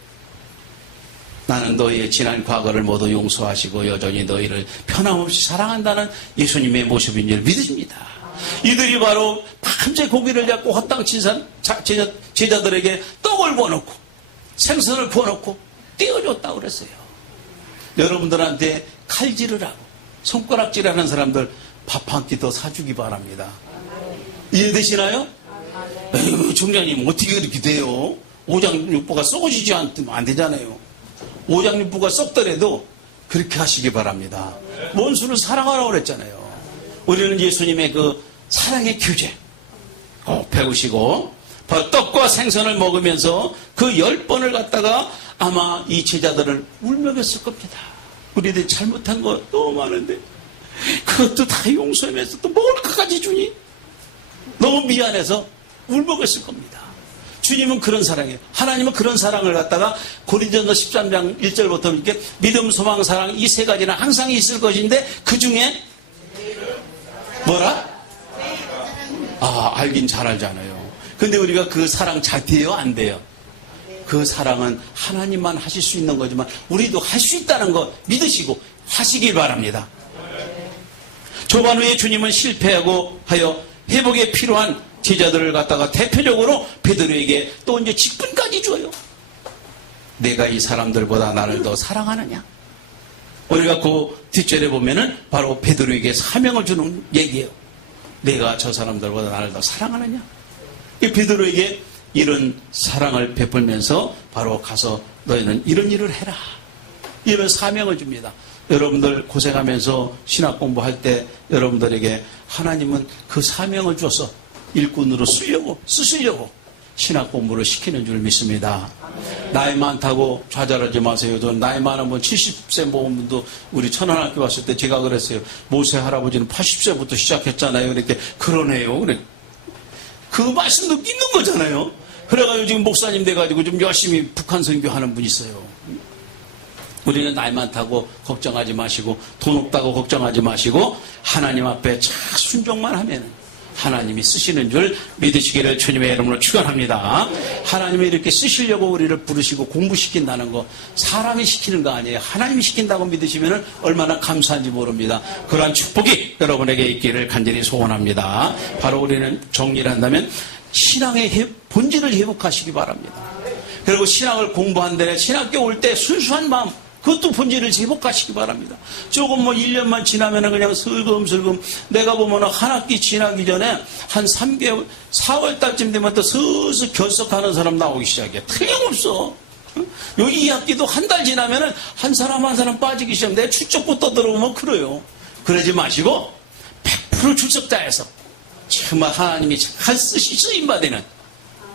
나는 너희의 지난 과거를 모두 용서하시고 여전히 너희를 편함없이 사랑한다는 예수님의 모습인 줄 믿으십니다. 이들이 바로 밤새 고기를 잡고 헛땅친 제자들에게 떡을 구워놓고 생선을 구워놓고 띄워줬다고 그랬어요. 여러분들한테 칼질을 하고 손가락질하는 사람들 밥 한 끼 더 사주기 바랍니다. 이해되시나요? 에휴, 총장님 어떻게 그렇게 돼요? 오장육부가 썩어지지 않으면 안 되잖아요. 오장육부가 썩더라도 그렇게 하시기 바랍니다. 원수를 사랑하라고 그랬잖아요. 우리는 예수님의 그 사랑의 규제 꼭 배우시고 바로 떡과 생선을 먹으면서 그 10번을 갖다가 아마 이 제자들을 울먹였을 겁니다. 우리들이 잘못한 거 너무 많은데 그것도 다 용서하면서 또 먹을 것까지 주니 너무 미안해서 울먹였을 겁니다. 주님은 그런 사랑이에요. 하나님은 그런 사랑을 갖다가 고린도전서 13장 1절부터 이렇게 믿음, 소망, 사랑 이 세 가지는 항상 있을 것인데 그 중에 뭐라? 알긴 잘 알잖아요. 근데 우리가 그 사랑 잘 돼요? 안 돼요? 그 사랑은 하나님만 하실 수 있는 거지만 우리도 할 수 있다는 거 믿으시고 하시길 바랍니다. 조반 후에 주님은 실패하고 하여 회복에 필요한 제자들을 갖다가 대표적으로 베드로에게 또 이제 직분까지 줘요. 내가 이 사람들보다 나를 더 사랑하느냐? 우리가 그 뒷절에 보면은 바로 베드로에게 사명을 주는 얘기예요. 내가 저 사람들보다 나를 더 사랑하느냐? 이 베드로에게 이런 사랑을 베풀면서 바로 가서 너희는 이런 일을 해라. 이런 사명을 줍니다. 여러분들 고생하면서 신학 공부할 때 여러분들에게 하나님은 그 사명을 줘서 일꾼으로 쓰시려고 신학 공부를 시키는 줄 믿습니다. 나이 많다고 좌절하지 마세요. 저 나이 많은 분 70세 먹은 분도 우리 천안학교 왔을 때 제가 그랬어요. 모세 할아버지는 80세부터 시작했잖아요. 이렇게 그러네요. 그래. 그 말씀도 믿는 거잖아요. 그래가지고 지금 목사님 돼가지고 좀 열심히 북한 선교하는 분이 있어요. 우리는 나이 많다고 걱정하지 마시고 돈 없다고 걱정하지 마시고 하나님 앞에 잘 순종만 하면 하나님이 쓰시는 줄 믿으시기를 주님의 이름으로 축원합니다. 하나님이 이렇게 쓰시려고 우리를 부르시고 공부시킨다는 거 사람이 시키는 거 아니에요. 하나님이 시킨다고 믿으시면 얼마나 감사한지 모릅니다. 그러한 축복이 여러분에게 있기를 간절히 소원합니다. 바로 우리는 정리를 한다면 신앙의 본질을 회복하시기 바랍니다. 그리고 신앙을 공부한 데에 신학교 올 때 순수한 마음 그것도 본질을 회복하시기 바랍니다. 조금 1년만 지나면 그냥 슬금슬금 내가 보면 한 학기 지나기 전에 한 3개월, 4월 달쯤 되면 또 슬슬 결석하는 사람 나오기 시작해. 틀림없어. 여기 2학기도 한 달 지나면 한 사람 한 사람 빠지기 시작. 내 출석부터 들어오면 그래요. 그러지 마시고 100% 출석자에서 정말 하나님이 잘 쓰임받는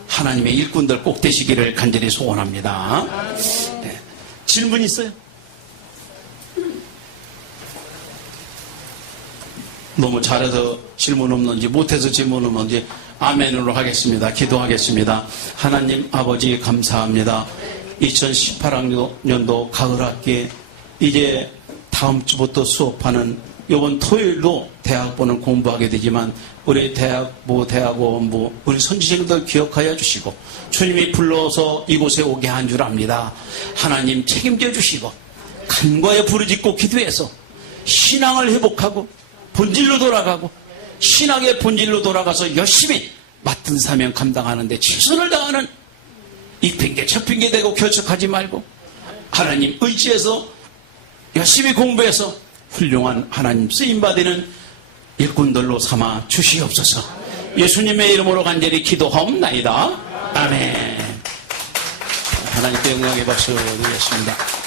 하나님의 일꾼들 꼭 되시기를 간절히 소원합니다. 네. 질문 있어요? 너무 잘해서 질문 없는지 못해서 질문 없는지 아멘으로 하겠습니다. 기도하겠습니다. 하나님 아버지 감사합니다. 2018학년도 가을학기 이제 다음 주부터 수업하는 이번 토요일도 대학부는 공부하게 되지만 우리 대학부, 대학원부, 우리 선지생들 기억하여 주시고 주님이 불러서 이곳에 오게 한 줄 압니다. 하나님 책임져 주시고 간과에 부르짖고 기도해서 신앙을 회복하고 본질로 돌아가고 신앙의 본질로 돌아가서 열심히 맡은 사명 감당하는 데 최선을 다하는 이 핑계 저 핑계 대고 결석하지 말고 하나님 의지해서 열심히 공부해서 훌륭한 하나님 쓰임받는 일꾼들로 삼아 주시옵소서. 예수님의 이름으로 간절히 기도하옵나이다. 아멘. 하나님께 영광의 박수 드리겠습니다.